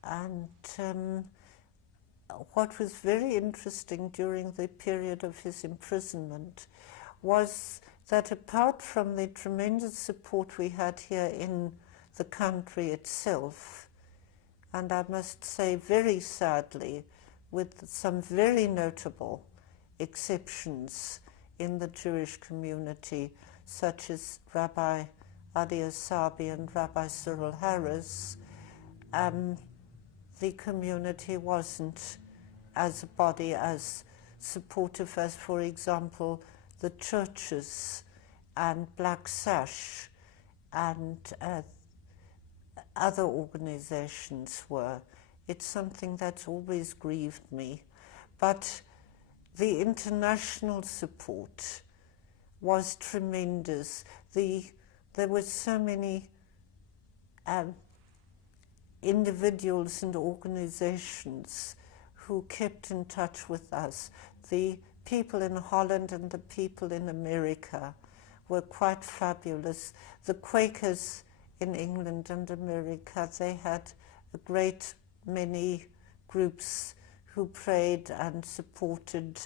And what was very interesting during the period of his imprisonment was that apart from the tremendous support we had here in the country itself, and I must say very sadly, with some very notable exceptions in the Jewish community, such as Rabbi Adi Asabi and Rabbi Cyril Harris, the community wasn't as a body as supportive as, for example, the churches and Black Sash and other organizations were. It's something that's always grieved me. But the international support was tremendous. There were so many individuals and organizations who kept in touch with us. The people in Holland and the people in America were quite fabulous. The Quakers in England and America, they had a great many groups who prayed and supported,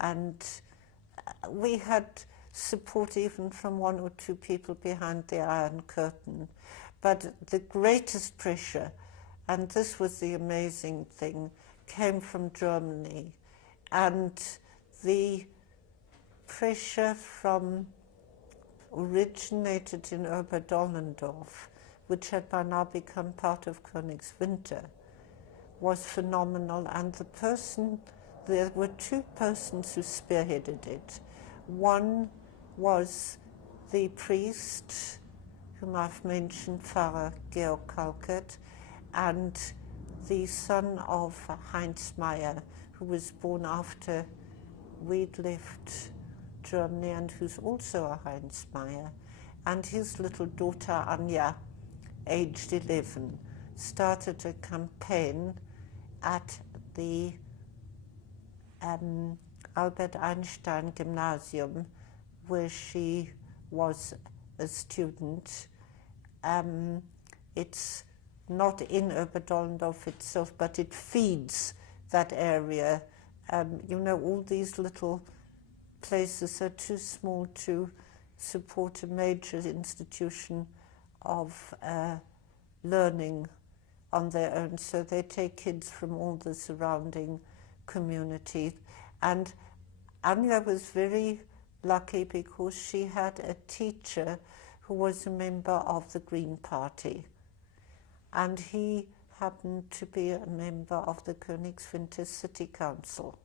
and we had support even from one or two people behind the Iron Curtain. But the greatest pressure, and this was the amazing thing, came from Germany. And the pressure originated in Oberdollendorf, which had by now become part of Königswinter, was phenomenal. And there were two persons who spearheaded it. One was the priest, whom I've mentioned, Pfarrer Georg Kalkert, and the son of Heinz Meyer, who was born after we'd left Germany and who's also a Heinz Meyer. And his little daughter, Anja, aged 11, started a campaign at the Albert Einstein Gymnasium, where she was a student. It's not in Oberdollendorf itself, but it feeds that area. All these little places are too small to support a major institution of learning on their own, so they take kids from all the surrounding community. And Anja was very lucky because she had a teacher who was a member of the Green Party, and he happened to be a member of the Königswinter City Council.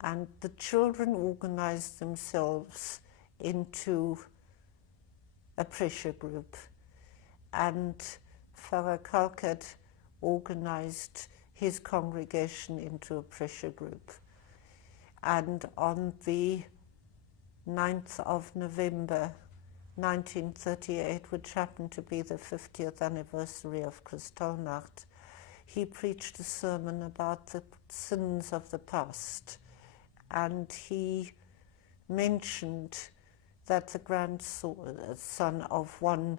And the children organized themselves into a pressure group, and Pfarrer Kalkert organized his congregation into a pressure group. And on the 9th of November 1938, which happened to be the 50th anniversary of Kristallnacht, he preached a sermon about the sins of the past. And he mentioned that the grandson of one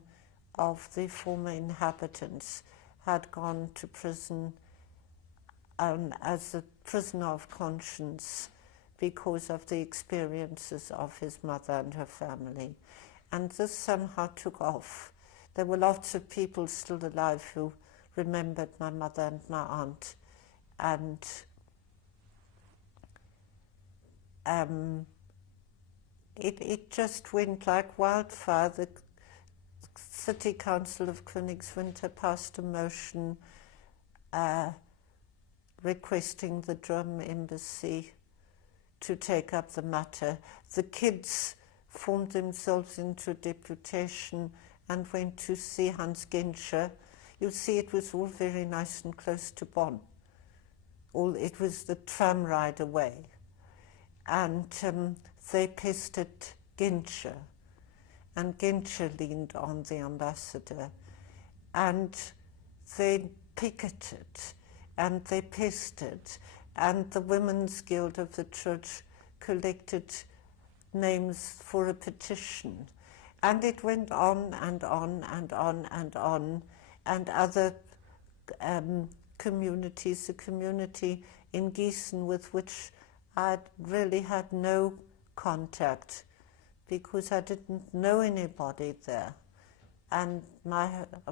of the former inhabitants had gone to prison as a prisoner of conscience because of the experiences of his mother and her family. And this somehow took off. There were lots of people still alive who remembered my mother and my aunt. And it just went like wildfire. The City Council of Königswinter passed a motion requesting the German embassy to take up the matter. The kids formed themselves into a deputation and went to see Hans Genscher. You see, it was all very nice and close to Bonn. It was the tram ride away. And they pestered Genscher, and Genscher leaned on the ambassador. And they picketed, and they pestered, and the Women's Guild of the Church collected names for a petition. And it went on and on and on and on, and other communities, the community in Gießen with which I really had no contact because I didn't know anybody there. And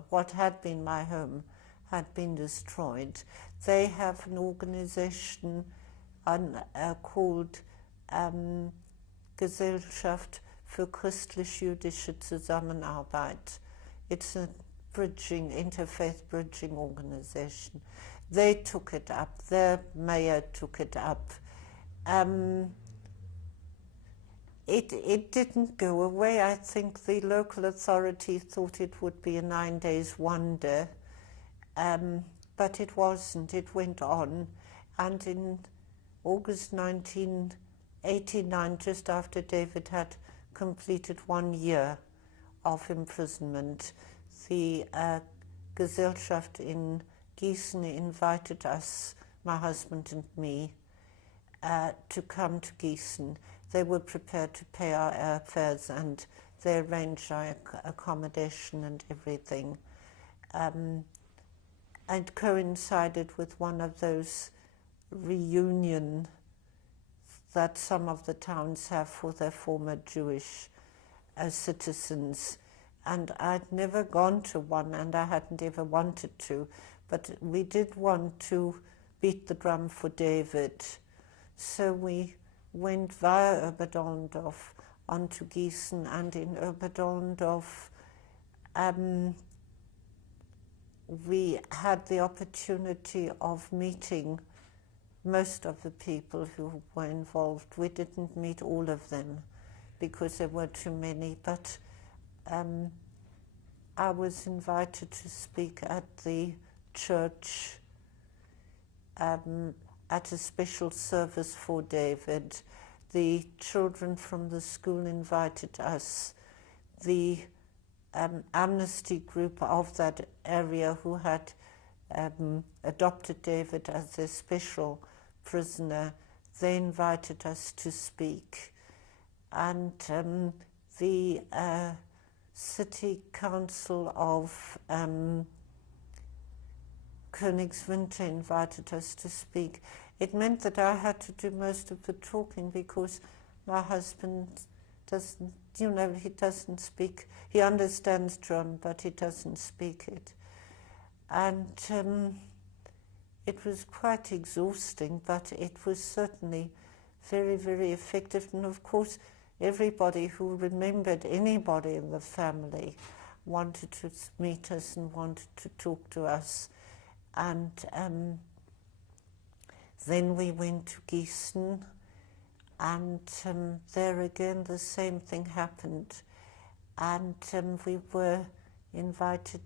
what had been my home had been destroyed. They have an organization called Gesellschaft für christlich-jüdische Zusammenarbeit. It's a interfaith bridging organization. They took it up, their mayor took it up. It didn't go away. I think the local authority thought it would be a 9 days wonder, but it wasn't. It went on, and in August 1989, just after David had completed 1 year of imprisonment, the Gesellschaft in Gießen invited us, my husband and me, to come to Gießen. They were prepared to pay our airfares, and they arranged our accommodation and everything. And coincided with one of those reunions that some of the towns have for their former Jewish citizens. And I'd never gone to one, and I hadn't ever wanted to, but we did want to beat the drum for David. So we went via Oberdollendorf onto Gießen, and in Oberdollendorf we had the opportunity of meeting most of the people who were involved. We didn't meet all of them because there were too many, but I was invited to speak at the church at a special service for David. The children from the school invited us. The amnesty group of that area who had adopted David as their special prisoner, they invited us to speak. And the City Council of Königswinter invited us to speak. It meant that I had to do most of the talking because my husband doesn't, he doesn't speak. He understands German, but he doesn't speak it. And it was quite exhausting, but it was certainly very, very effective. And of course, everybody who remembered anybody in the family wanted to meet us and wanted to talk to us. And then we went to Gießen, and there again the same thing happened. And we were invited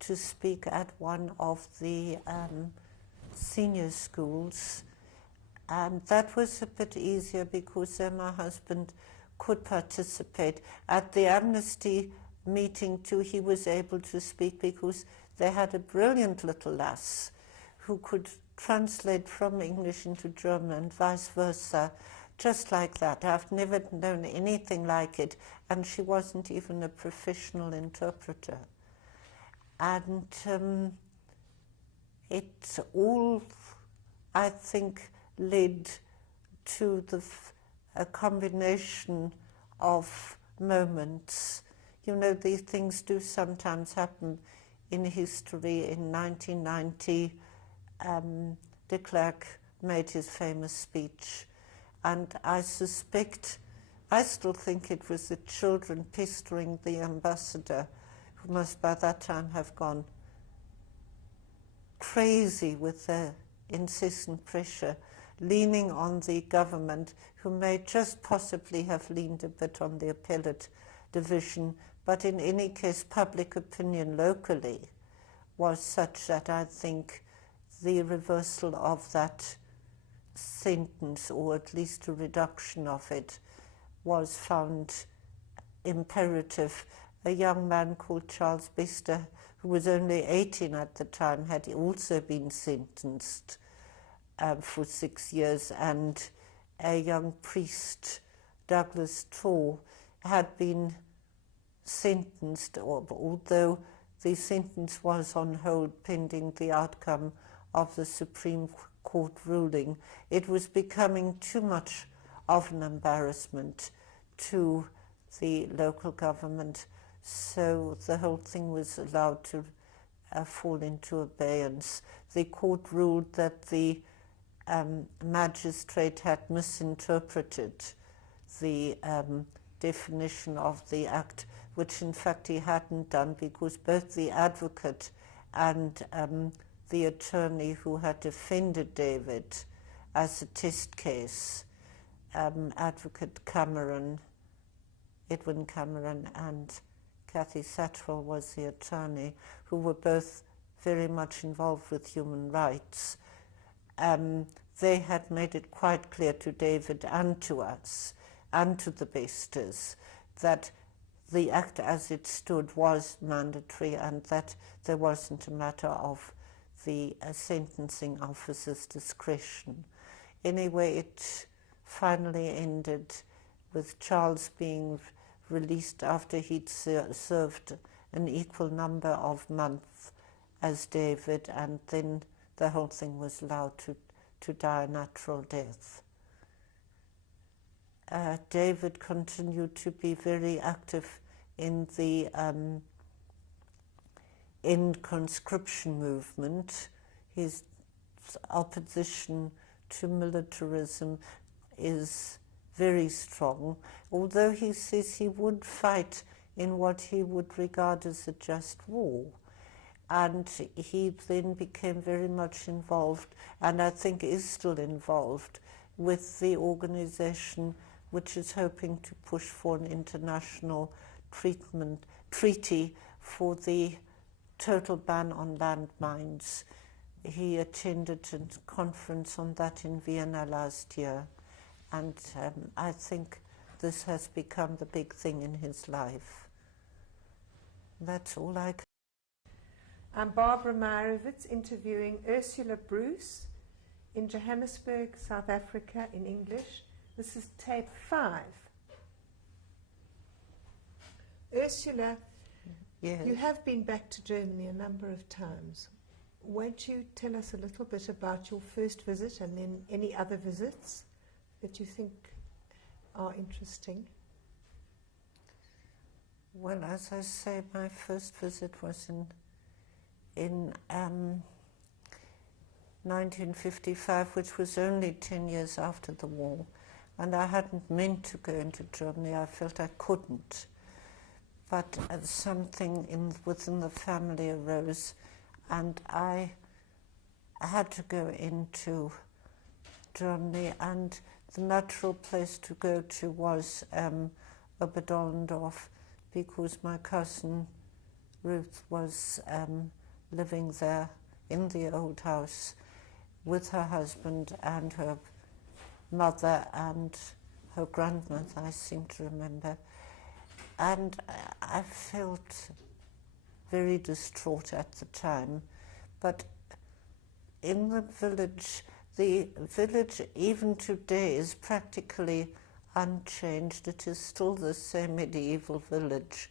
to speak at one of the senior schools. And that was a bit easier because then my husband could participate. At the amnesty meeting too, he was able to speak because they had a brilliant little lass who could translate from English into German and vice versa, just like that. I've never known anything like it, and she wasn't even a professional interpreter. And it all I think, led to a combination of moments. You know, these things do sometimes happen in history. In 1990, de Klerk made his famous speech, and I still think it was the children pestering the ambassador, who must by that time have gone crazy with their incessant pressure, leaning on the government, who may just possibly have leaned a bit on the appellate division, but in any case public opinion locally was such that I think the reversal of that sentence, or at least a reduction of it, was found imperative. A young man called Charles Bester, who was only 18 at the time, had also been sentenced for 6 years, and a young priest, Douglas Torr, had been sentenced, although the sentence was on hold pending the outcome of the Supreme Court ruling. It was becoming too much of an embarrassment to the local government, so the whole thing was allowed to fall into abeyance. The court ruled that the magistrate had misinterpreted the definition of the act, which in fact he hadn't done, because both the advocate and the attorney who had defended David as a test case, Advocate Cameron, Edwin Cameron, and Kathy Satchwell was the attorney, who were both very much involved with human rights. They had made it quite clear to David and to us and to the Besters that the act as it stood was mandatory, and that there wasn't a matter of the sentencing officer's discretion. Anyway, it finally ended with Charles being released after he'd served an equal number of months as David, and then the whole thing was allowed to die a natural death. David continued to be very active in the end conscription movement. His opposition to militarism is very strong, although he says he would fight in what he would regard as a just war. And he then became very much involved, and I think is still involved, with the organization which is hoping to push for an international treaty for the total ban on landmines. He attended a conference on that in Vienna last year, and I think this has become the big thing in his life. That's all I can. I'm Barbara Meyerowitz interviewing Ursula Bruce in Johannesburg, South Africa, in English. This is tape 5. Ursula, Yes. you have been back to Germany a number of times. Won't you tell us a little bit about your first visit and then any other visits that you think are interesting? Well, as I say, my first visit was in 1955, which was only 10 years after the war, and I hadn't meant to go into Germany. I felt I couldn't, but something within the family arose, and I had to go into Germany, and the natural place to go to was Oberdollendorf, because my cousin Ruth was living there in the old house with her husband and her mother and her grandmother, I seem to remember. And I felt very distraught at the time. But in the village even today is practically unchanged. It is still the same medieval village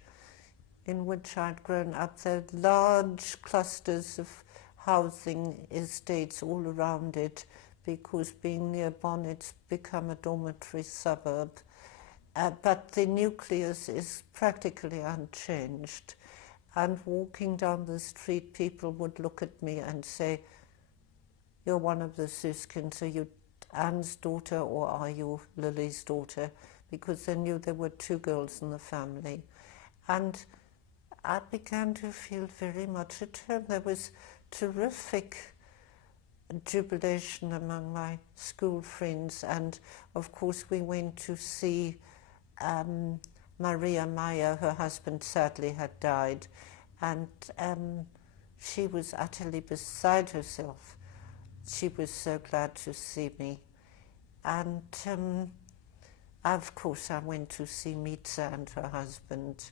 in which I'd grown up. There are large clusters of housing estates all around it, because being near Bonn, it's become a dormitory suburb. But the nucleus is practically unchanged. And walking down the street, people would look at me and say, "You're one of the Suskins, are you Anne's daughter or are you Lily's daughter?" Because they knew there were two girls in the family. And I began to feel very much at home. There was terrific jubilation among my school friends, and of course we went to see Maria Meyer. Her husband sadly had died, and she was utterly beside herself. She was so glad to see me. And of course I went to see Mitza and her husband,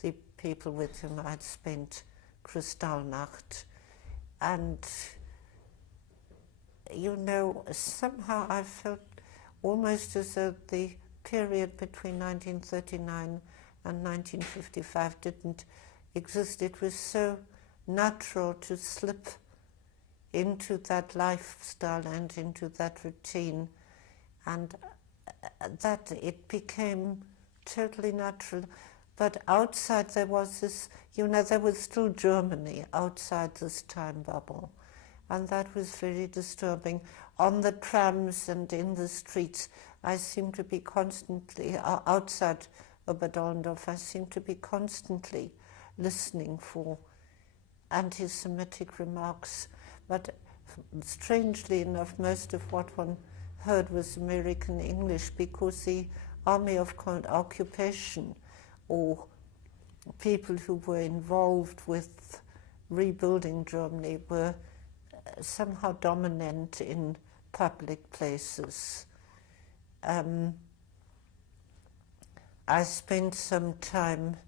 the people with whom I'd spent Kristallnacht. And you know, somehow I felt almost as though the period between 1939 and 1955 didn't exist. It was so natural to slip into that lifestyle and into that routine, and that it became totally natural. But outside there was this, you know, there was still Germany outside this time bubble. And that was very disturbing. On the trams and in the streets, I seemed to be constantly, outside Oberdollendorf, I seemed to be constantly listening for anti-Semitic remarks. But strangely enough, most of what one heard was American English, because the Army of Occupation, or people who were involved with rebuilding Germany, were somehow dominant in public places. I spent some time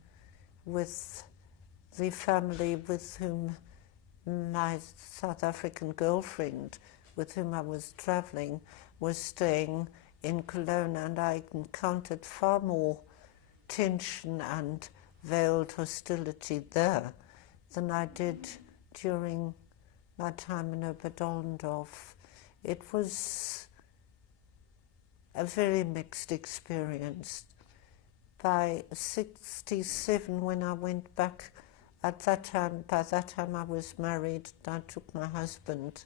with the family with whom my South African girlfriend, with whom I was traveling, was staying in Cologne, and I encountered far more tension and veiled hostility there than I did during my time in Oberdollendorf. It was a very mixed experience. By 1967, when I went back, by that time I was married, I took my husband.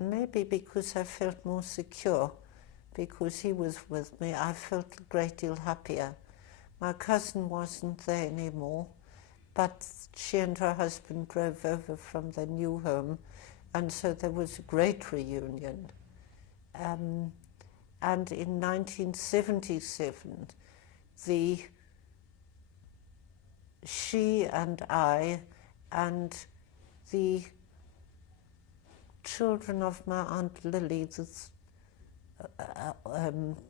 Maybe because I felt more secure, because he was with me, I felt a great deal happier. My cousin wasn't there anymore, but she and her husband drove over from their new home, and so there was a great reunion. And in 1977, she and I and the children of my Aunt Lily,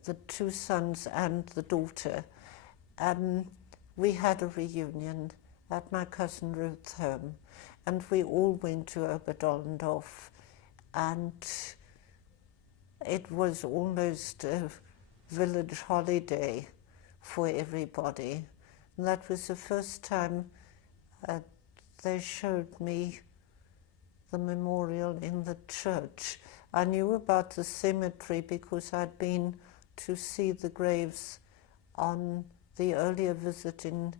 the two sons and the daughter, we had a reunion at my cousin Ruth's home, and we all went to Oberdollendorf, and it was almost a village holiday for everybody. And that was the first time they showed me the memorial in the church. I knew about the cemetery because I'd been to see the graves on the earlier visit in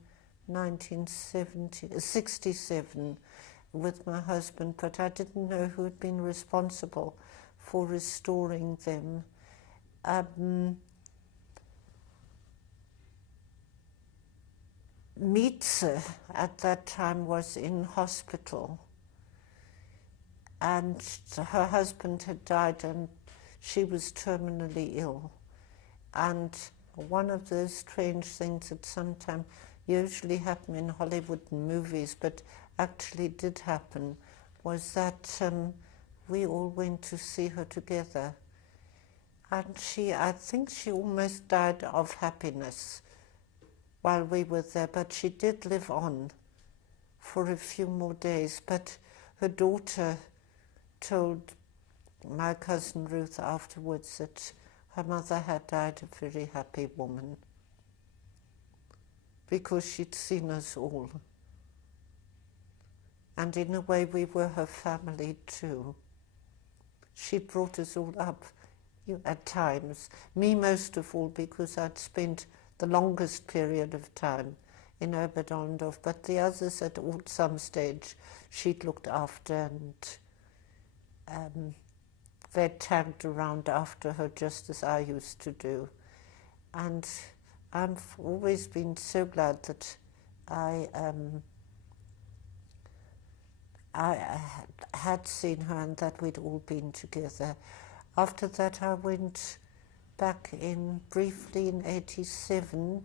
1967 with my husband, but I didn't know who had been responsible for restoring them. Mietze at that time was in hospital, and her husband had died and she was terminally ill. And one of those strange things that sometimes usually happen in Hollywood movies, but actually did happen, was that we all went to see her together. And I think she almost died of happiness while we were there, but she did live on for a few more days. But her daughter told my cousin Ruth afterwards that her mother had died a very happy woman because she'd seen us all. And in a way we were her family too. she brought us all up at times. Me most of all, because I'd spent the longest period of time in Oberdorndorf, but the others at some stage she'd looked after, and they tagged around after her just as I used to do. And I've always been so glad that I had seen her and that we'd all been together. After that, I went back in briefly in '87,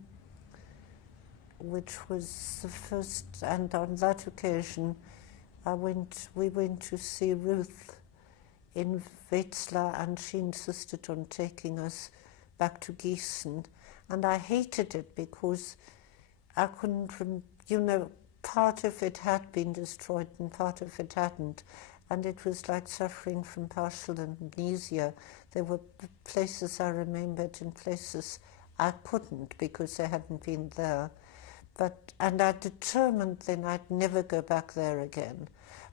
which was the first, and on that occasion, we went to see Ruth in Wetzlar, and she insisted on taking us back to Gießen. And I hated it because I couldn't, part of it had been destroyed and part of it hadn't. And it was like suffering from partial amnesia. There were places I remembered and places I couldn't because they hadn't been there. And I determined then I'd never go back there again.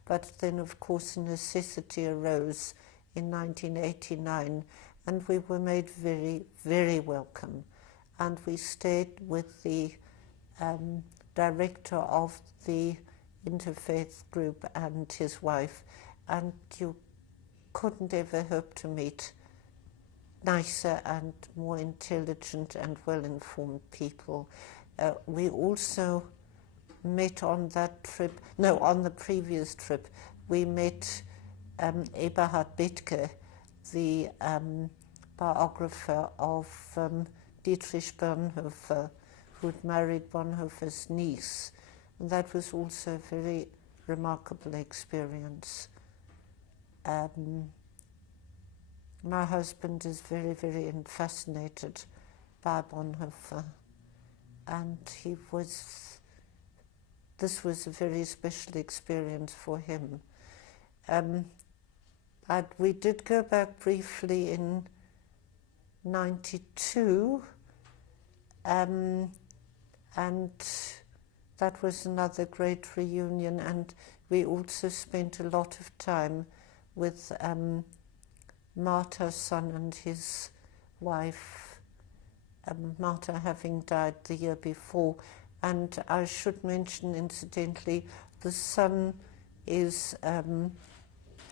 But then, of course, necessity arose in 1989, and we were made very, very welcome. And we stayed with the director of the interfaith group and his wife, and you couldn't ever hope to meet nicer and more intelligent and well-informed people. We also met on that trip, no, on the previous trip, we met Eberhard Bethge, the biographer of Dietrich Bonhoeffer, who'd married Bonhoeffer's niece. And that was also a very remarkable experience. My husband is very, very fascinated by Bonhoeffer. And this was a very special experience for him. We did go back briefly in '92, and that was another great reunion, and we also spent a lot of time with Martha's son and his wife, Martha having died the year before. And I should mention, incidentally, the son is,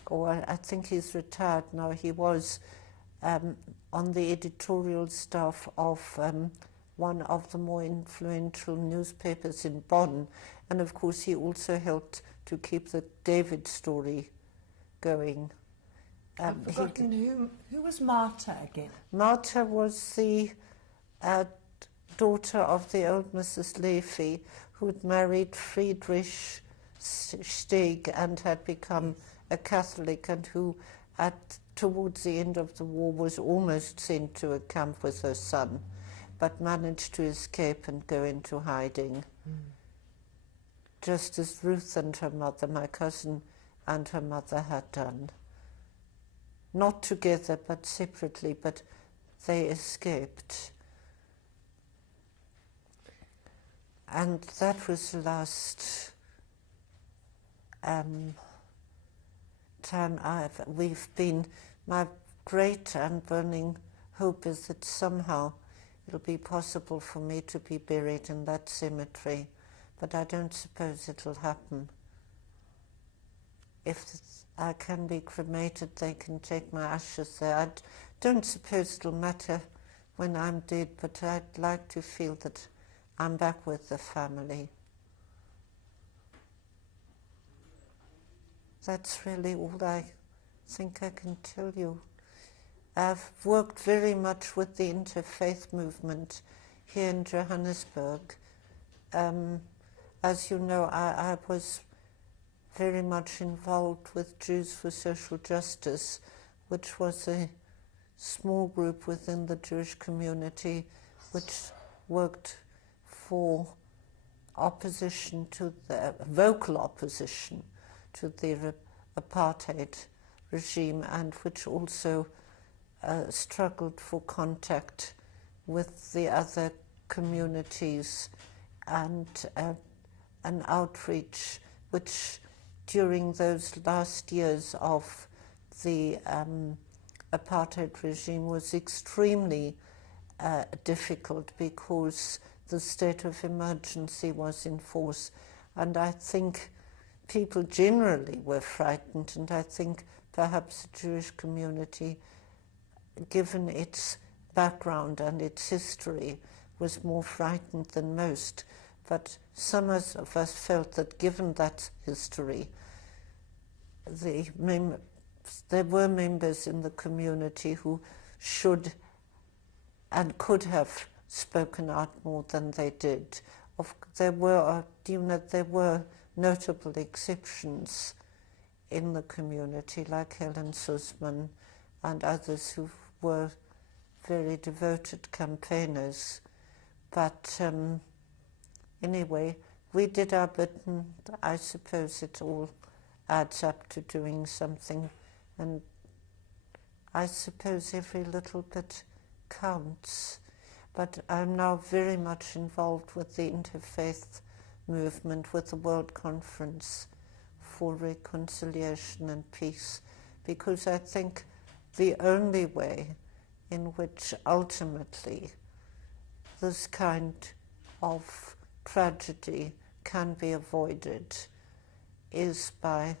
or I think he's retired now, he was on the editorial staff of one of the more influential newspapers in Bonn, and of course he also helped to keep the David story going. I've forgotten who was Martha again? Martha was the daughter of the old Mrs. Leafy, who'd married Friedrich Steg and had become a Catholic, and who towards the end of the war was almost sent to a camp with her son, but managed to escape and go into hiding. Just as Ruth and her mother, my cousin, and her mother had done. Not together, but separately, but they escaped. And that was the last time we've been. My great and burning hope is that somehow it'll be possible for me to be buried in that cemetery, but I don't suppose it'll happen. If I can be cremated, they can take my ashes there. I don't suppose it'll matter when I'm dead, but I'd like to feel that I'm back with the family. That's really all I think I can tell you. I've worked very much with the interfaith movement here in Johannesburg. As you know, I was very much involved with Jews for Social Justice, which was a small group within the Jewish community which worked for opposition to the vocal opposition to the apartheid regime, and which also struggled for contact with the other communities and an outreach which during those last years of the apartheid regime was extremely difficult because the state of emergency was in force, and I think people generally were frightened, and I think perhaps the Jewish community, given its background and its history, was more frightened than most. But some of us felt that given that history, there were members in the community who should and could have spoken out more than they did. There were notable exceptions in the community, like Helen Suzman and others who were very devoted campaigners. But anyway, we did our bit, and I suppose it all adds up to doing something, and I suppose every little bit counts. But I'm now very much involved with the interfaith movement, with the World Conference for Reconciliation and Peace, because I think the only way in which ultimately this kind of tragedy can be avoided is by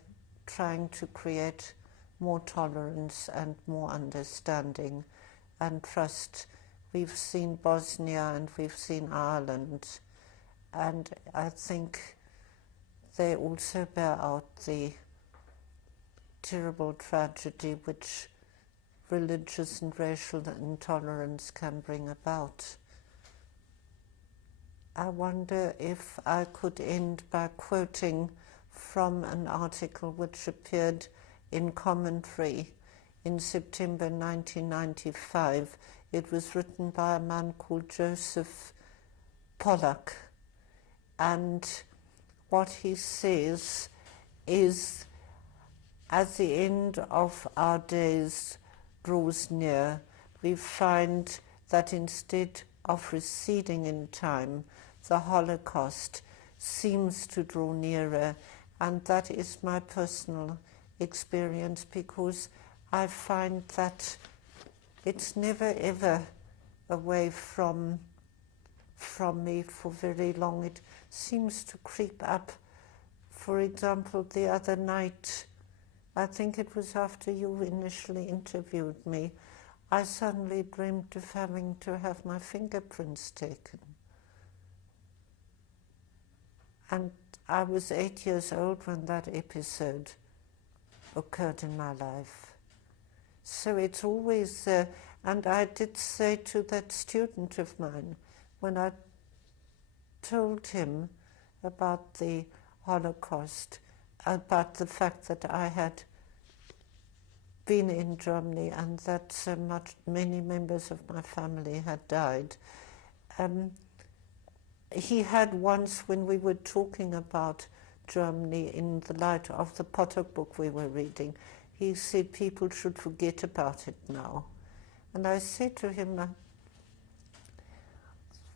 trying to create more tolerance and more understanding and trust. We've seen Bosnia and we've seen Ireland, and I think they also bear out the terrible tragedy which religious and racial intolerance can bring about. I wonder if I could end by quoting from an article which appeared in Commentary in September 1995. It was written by a man called Joseph Pollack, and what he says is, as the end of our days draws near, we find that instead of receding in time, the Holocaust seems to draw nearer, and that is my personal experience, because I find that it's never ever away from me for very long. It seems to creep up. For example, the other night, I think it was after you initially interviewed me, I suddenly dreamed of having to have my fingerprints taken. And I was 8 years old when that episode occurred in my life. So it's always there. And I did say to that student of mine, when I told him about the Holocaust, about the fact that I had been in Germany and that many members of my family had died. He had once, when we were talking about Germany in the light of the Potter book we were reading, he said people should forget about it now. And I said to him,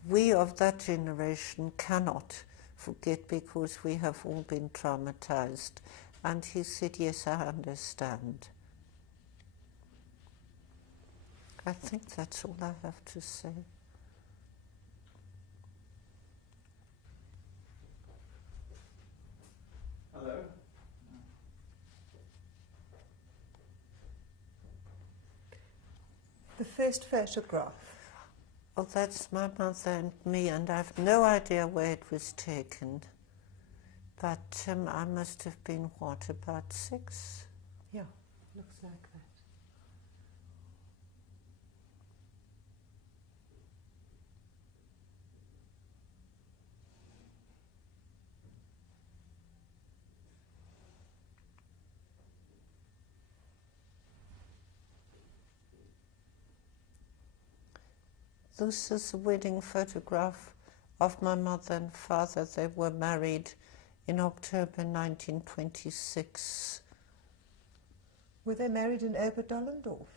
we of that generation cannot forget because we have all been traumatized. And he said, yes, I understand. I think that's all I have to say. Hello. The first photograph. Oh, that's my mother and me, and I've no idea where it was taken. But I must have been, what, about 6? Yeah, looks like that. This is a wedding photograph of my mother and father. They were married in October 1926. Were they married in Oberdollendorf?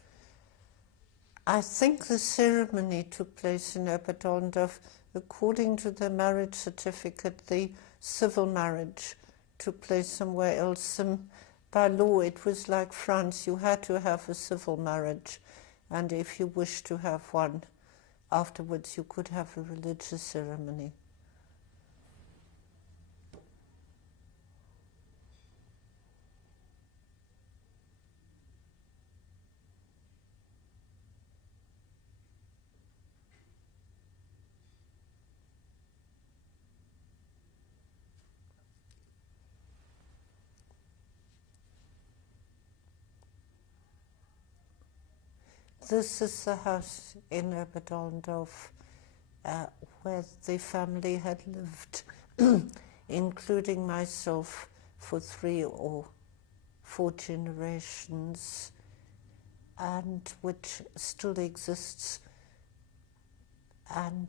I think the ceremony took place in Oberdollendorf. According to the marriage certificate, the civil marriage took place somewhere else. by law it was like France. You had to have a civil marriage, and if you wished to have one afterwards, you could have a religious ceremony. This is the house in Oberdollendorf where the family had lived, including myself, for 3 or 4 generations, and which still exists. And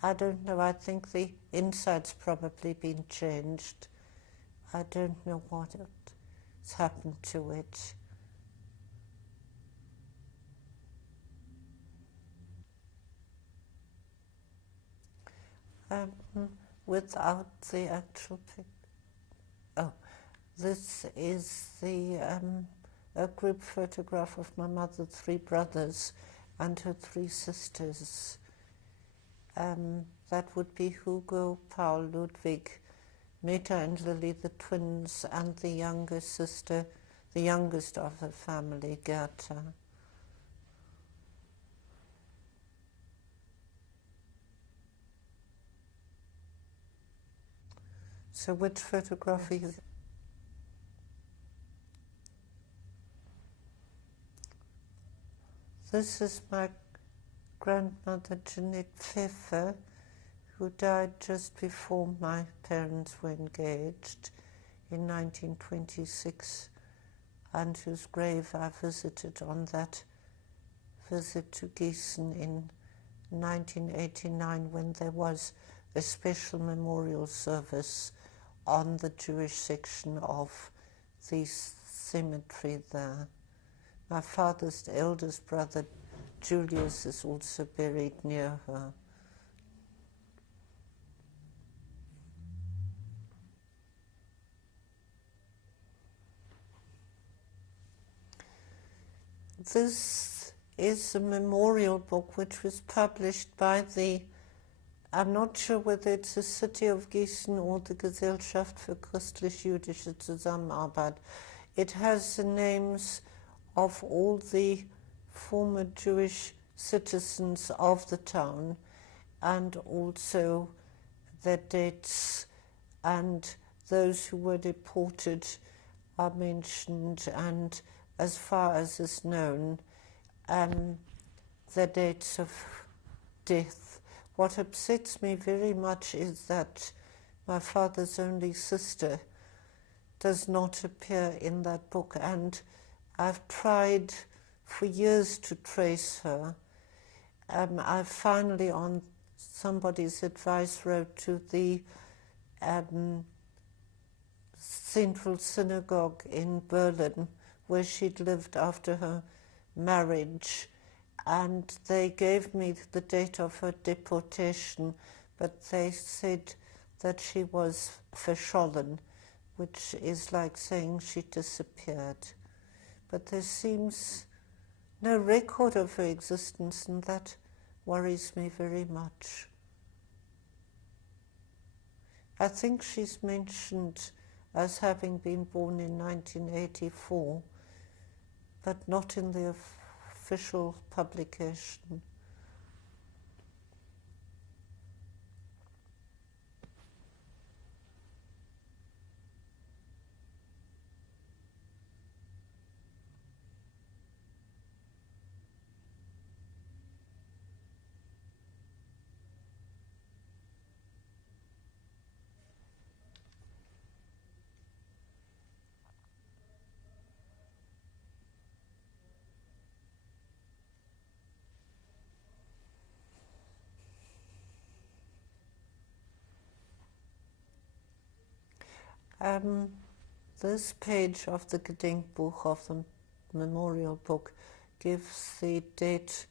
I don't know, I think the inside's probably been changed. I don't know what has happened to it. Without the actual picture. Oh, this is the a group photograph of my mother, 3 brothers, and her 3 sisters. That would be Hugo, Paul, Ludwig, Meta and Lily, the twins, and the younger sister, the youngest of the family, Gerta. So which photograph are you? This is my grandmother, Jeanette Pfeffer, who died just before my parents were engaged in 1926, and whose grave I visited on that visit to Gießen in 1989, when there was a special memorial service on the Jewish section of the cemetery there. My father's eldest brother, Julius, is also buried near her. This is a memorial book which was published by the, I'm not sure whether it's the City of Gießen or the Gesellschaft für christlich-jüdische Zusammenarbeit. It has the names of all the former Jewish citizens of the town, and also their dates, and those who were deported are mentioned, and as far as is known, their dates of death. What upsets me very much is that my father's only sister does not appear in that book, and I've tried for years to trace her. I finally, on somebody's advice, wrote to the Central Synagogue in Berlin, where she'd lived after her marriage, and they gave me the date of her deportation, but they said that she was verschollen, which is like saying she disappeared. But there seems no record of her existence, and that worries me very much. I think she's mentioned as having been born in 1984, but not in the official publication. This page of the Gedenkbuch, of the memorial book, gives the date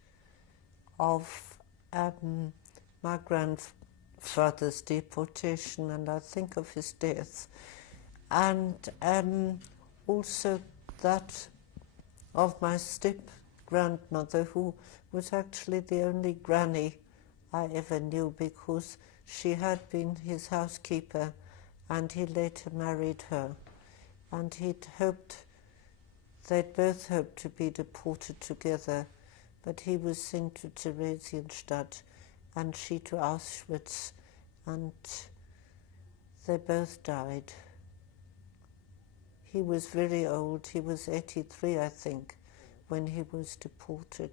of my grandfather's deportation, and I think of his death. and also that of my step-grandmother, who was actually the only granny I ever knew, because she had been his housekeeper and he later married her. And they'd both hoped to be deported together, but he was sent to Theresienstadt and she to Auschwitz, and they both died. He was very old. He was 83, I think, when he was deported.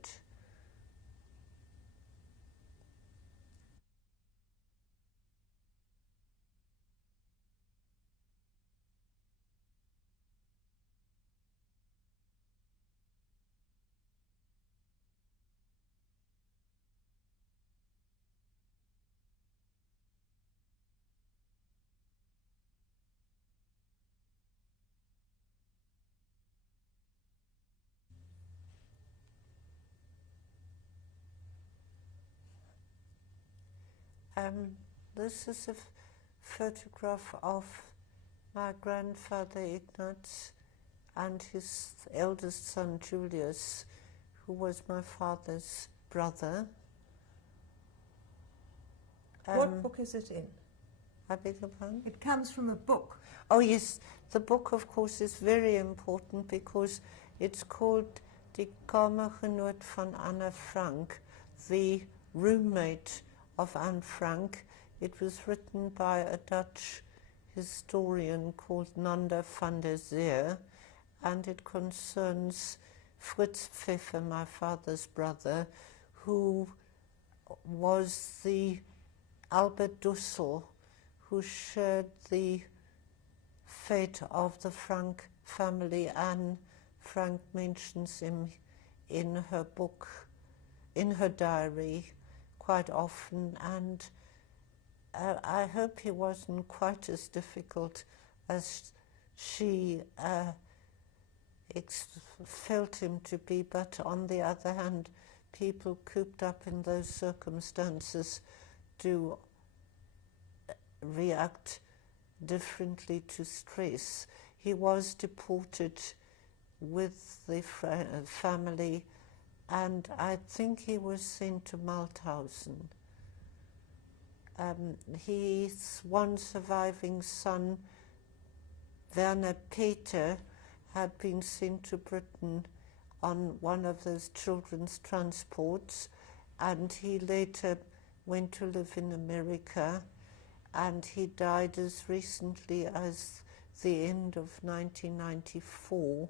This is a photograph of my grandfather Ignaz and his eldest son Julius, who was my father's brother. What book is it in? I beg your pardon? It comes from a book. Oh yes, the book of course is very important because it's called Die Kamergenoot van Anne Frank, the roommate of Anne Frank. It was written by a Dutch historian called Nanda van der Zeer, and it concerns Fritz Pfeffer, my father's brother, who was the Albert Dussel, who shared the fate of the Frank family. Anne Frank mentions him in her book, in her diary, quite often, and I hope he wasn't quite as difficult as she felt him to be, but on the other hand, people cooped up in those circumstances do react differently to stress. He was deported with the family, and I think he was sent to Mauthausen. His one surviving son, Werner Peter, had been sent to Britain on one of those children's transports, and he later went to live in America, and he died as recently as the end of 1994.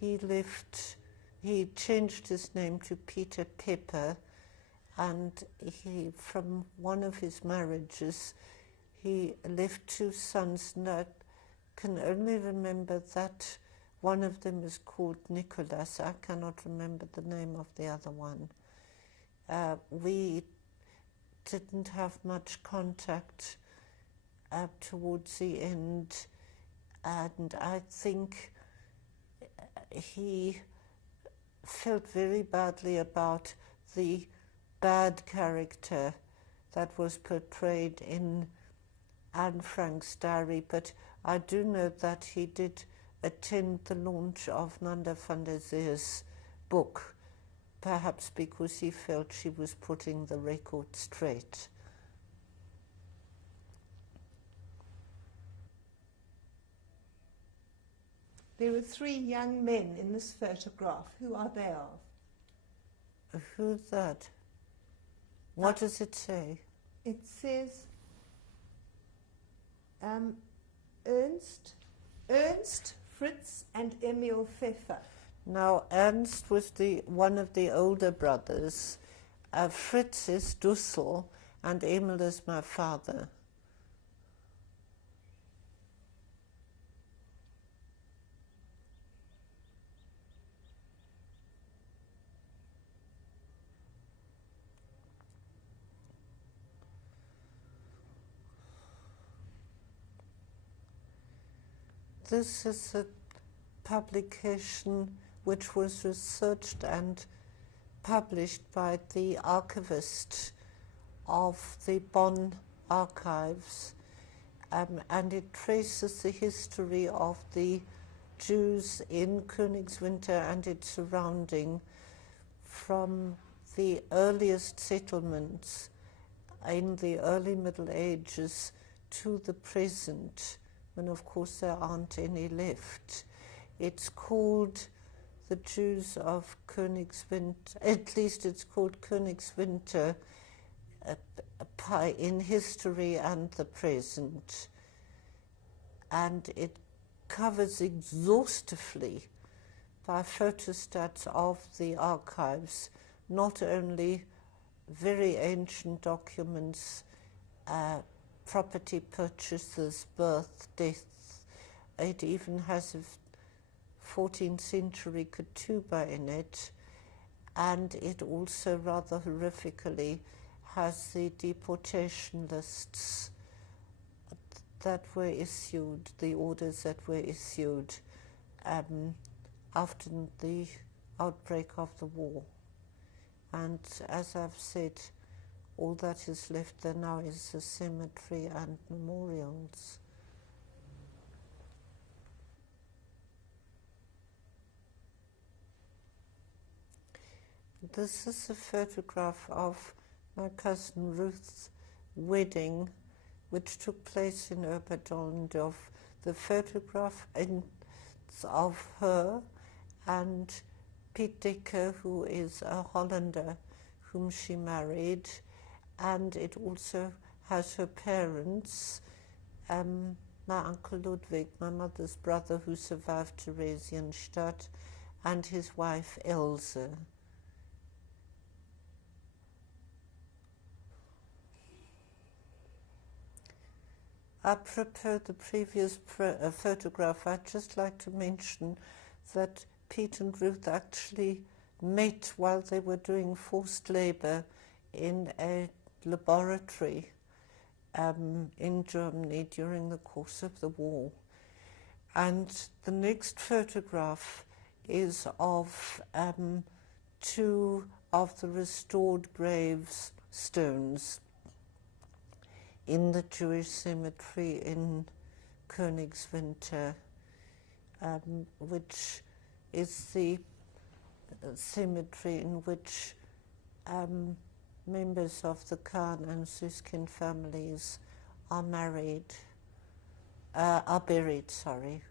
He changed his name to Peter Pepper, and from one of his marriages, he left two sons, and I can only remember that one of them is called Nicholas. I cannot remember the name of the other one. We didn't have much contact towards the end, and I think he felt very badly about the bad character that was portrayed in Anne Frank's diary, but I do know that he did attend the launch of Nanda van der Zeer's book, perhaps because he felt she was putting the record straight. There were three young men in this photograph. Who are they of? Who's that? What does it say? It says Ernst, Fritz and Emil Pfeffer. Now, Ernst was one of the older brothers. Fritz is Dussel, and Emil is my father. This is a publication which was researched and published by the archivist of the Bonn archives, and it traces the history of the Jews in Königswinter and its surrounding from the earliest settlements in the early Middle Ages to the present, when of course there aren't any left. It's called the Jews of Königswinter, at least it's called Königswinter in history and the present. And it covers exhaustively by photostats of the archives, not only very ancient documents, property purchases, birth, deaths. It even has a 14th century ketubah in it, and it also rather horrifically has the deportation lists that were issued, the orders that were issued after the outbreak of the war. And as I've said, all that is left there now is the cemetery and memorials. This is a photograph of my cousin Ruth's wedding, which took place in Oberdollendorf. The photograph is of her and Piet Dekker, who is a Hollander whom she married, and it also has her parents, my uncle Ludwig, my mother's brother, who survived Theresienstadt, and his wife Else. Apropos the previous photograph, I'd just like to mention that Pete and Ruth actually met while they were doing forced labor in a laboratory in Germany during the course of the war. And the next photograph is of two of the restored gravestones in the Jewish cemetery in Königswinter, which is the cemetery in which members of the Kahn and Süskind families are buried, sorry.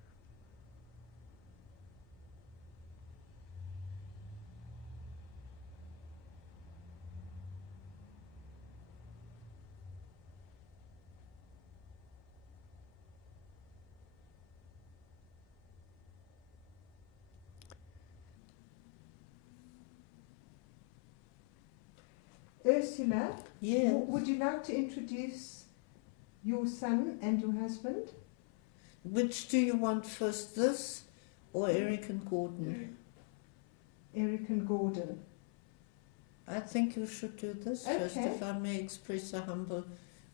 Ursula, Yes. Would you like to introduce your son and your husband? Which do you want first, this or Eric and Gordon? Eric and Gordon. I think you should do this first, Okay. if I may express a humble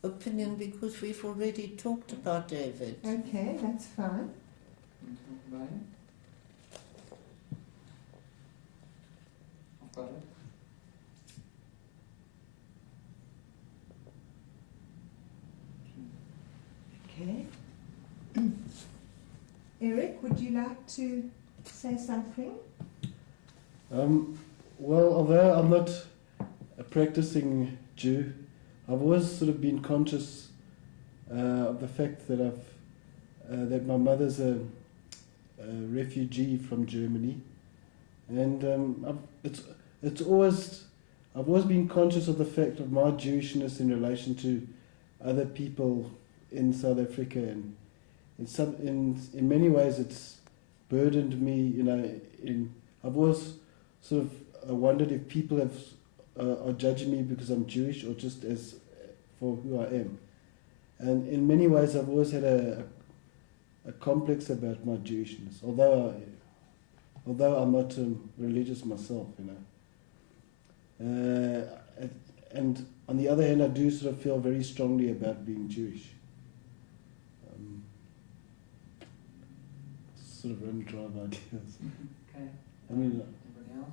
opinion, because we've already talked about David. Okay, that's fine. Okay. Eric, would you like to say something? Well, although I'm not a practicing Jew, I've always sort of been conscious of the fact that that my mother's a refugee from Germany, and I've always been conscious of the fact of my Jewishness in relation to other people in South Africa, and in many ways it's burdened me. I've always sort of wondered if people are judging me because I'm Jewish or just as for who I am. And in many ways I've always had a complex about my Jewishness, although I'm not religious myself, and on the other hand, I do sort of feel very strongly about being Jewish. Sort of run drive ideas. Okay. I mean, Anybody else?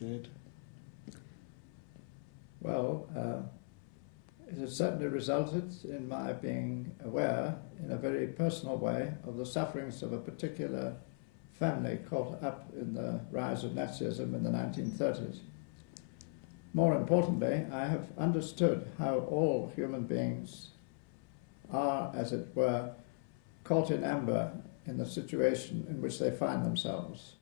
Dad. Well, has certainly resulted in my being aware, in a very personal way, of the sufferings of a particular family caught up in the rise of Nazism in the 1930s. More importantly, I have understood how all human beings are, as it were, caught in amber in the situation in which they find themselves.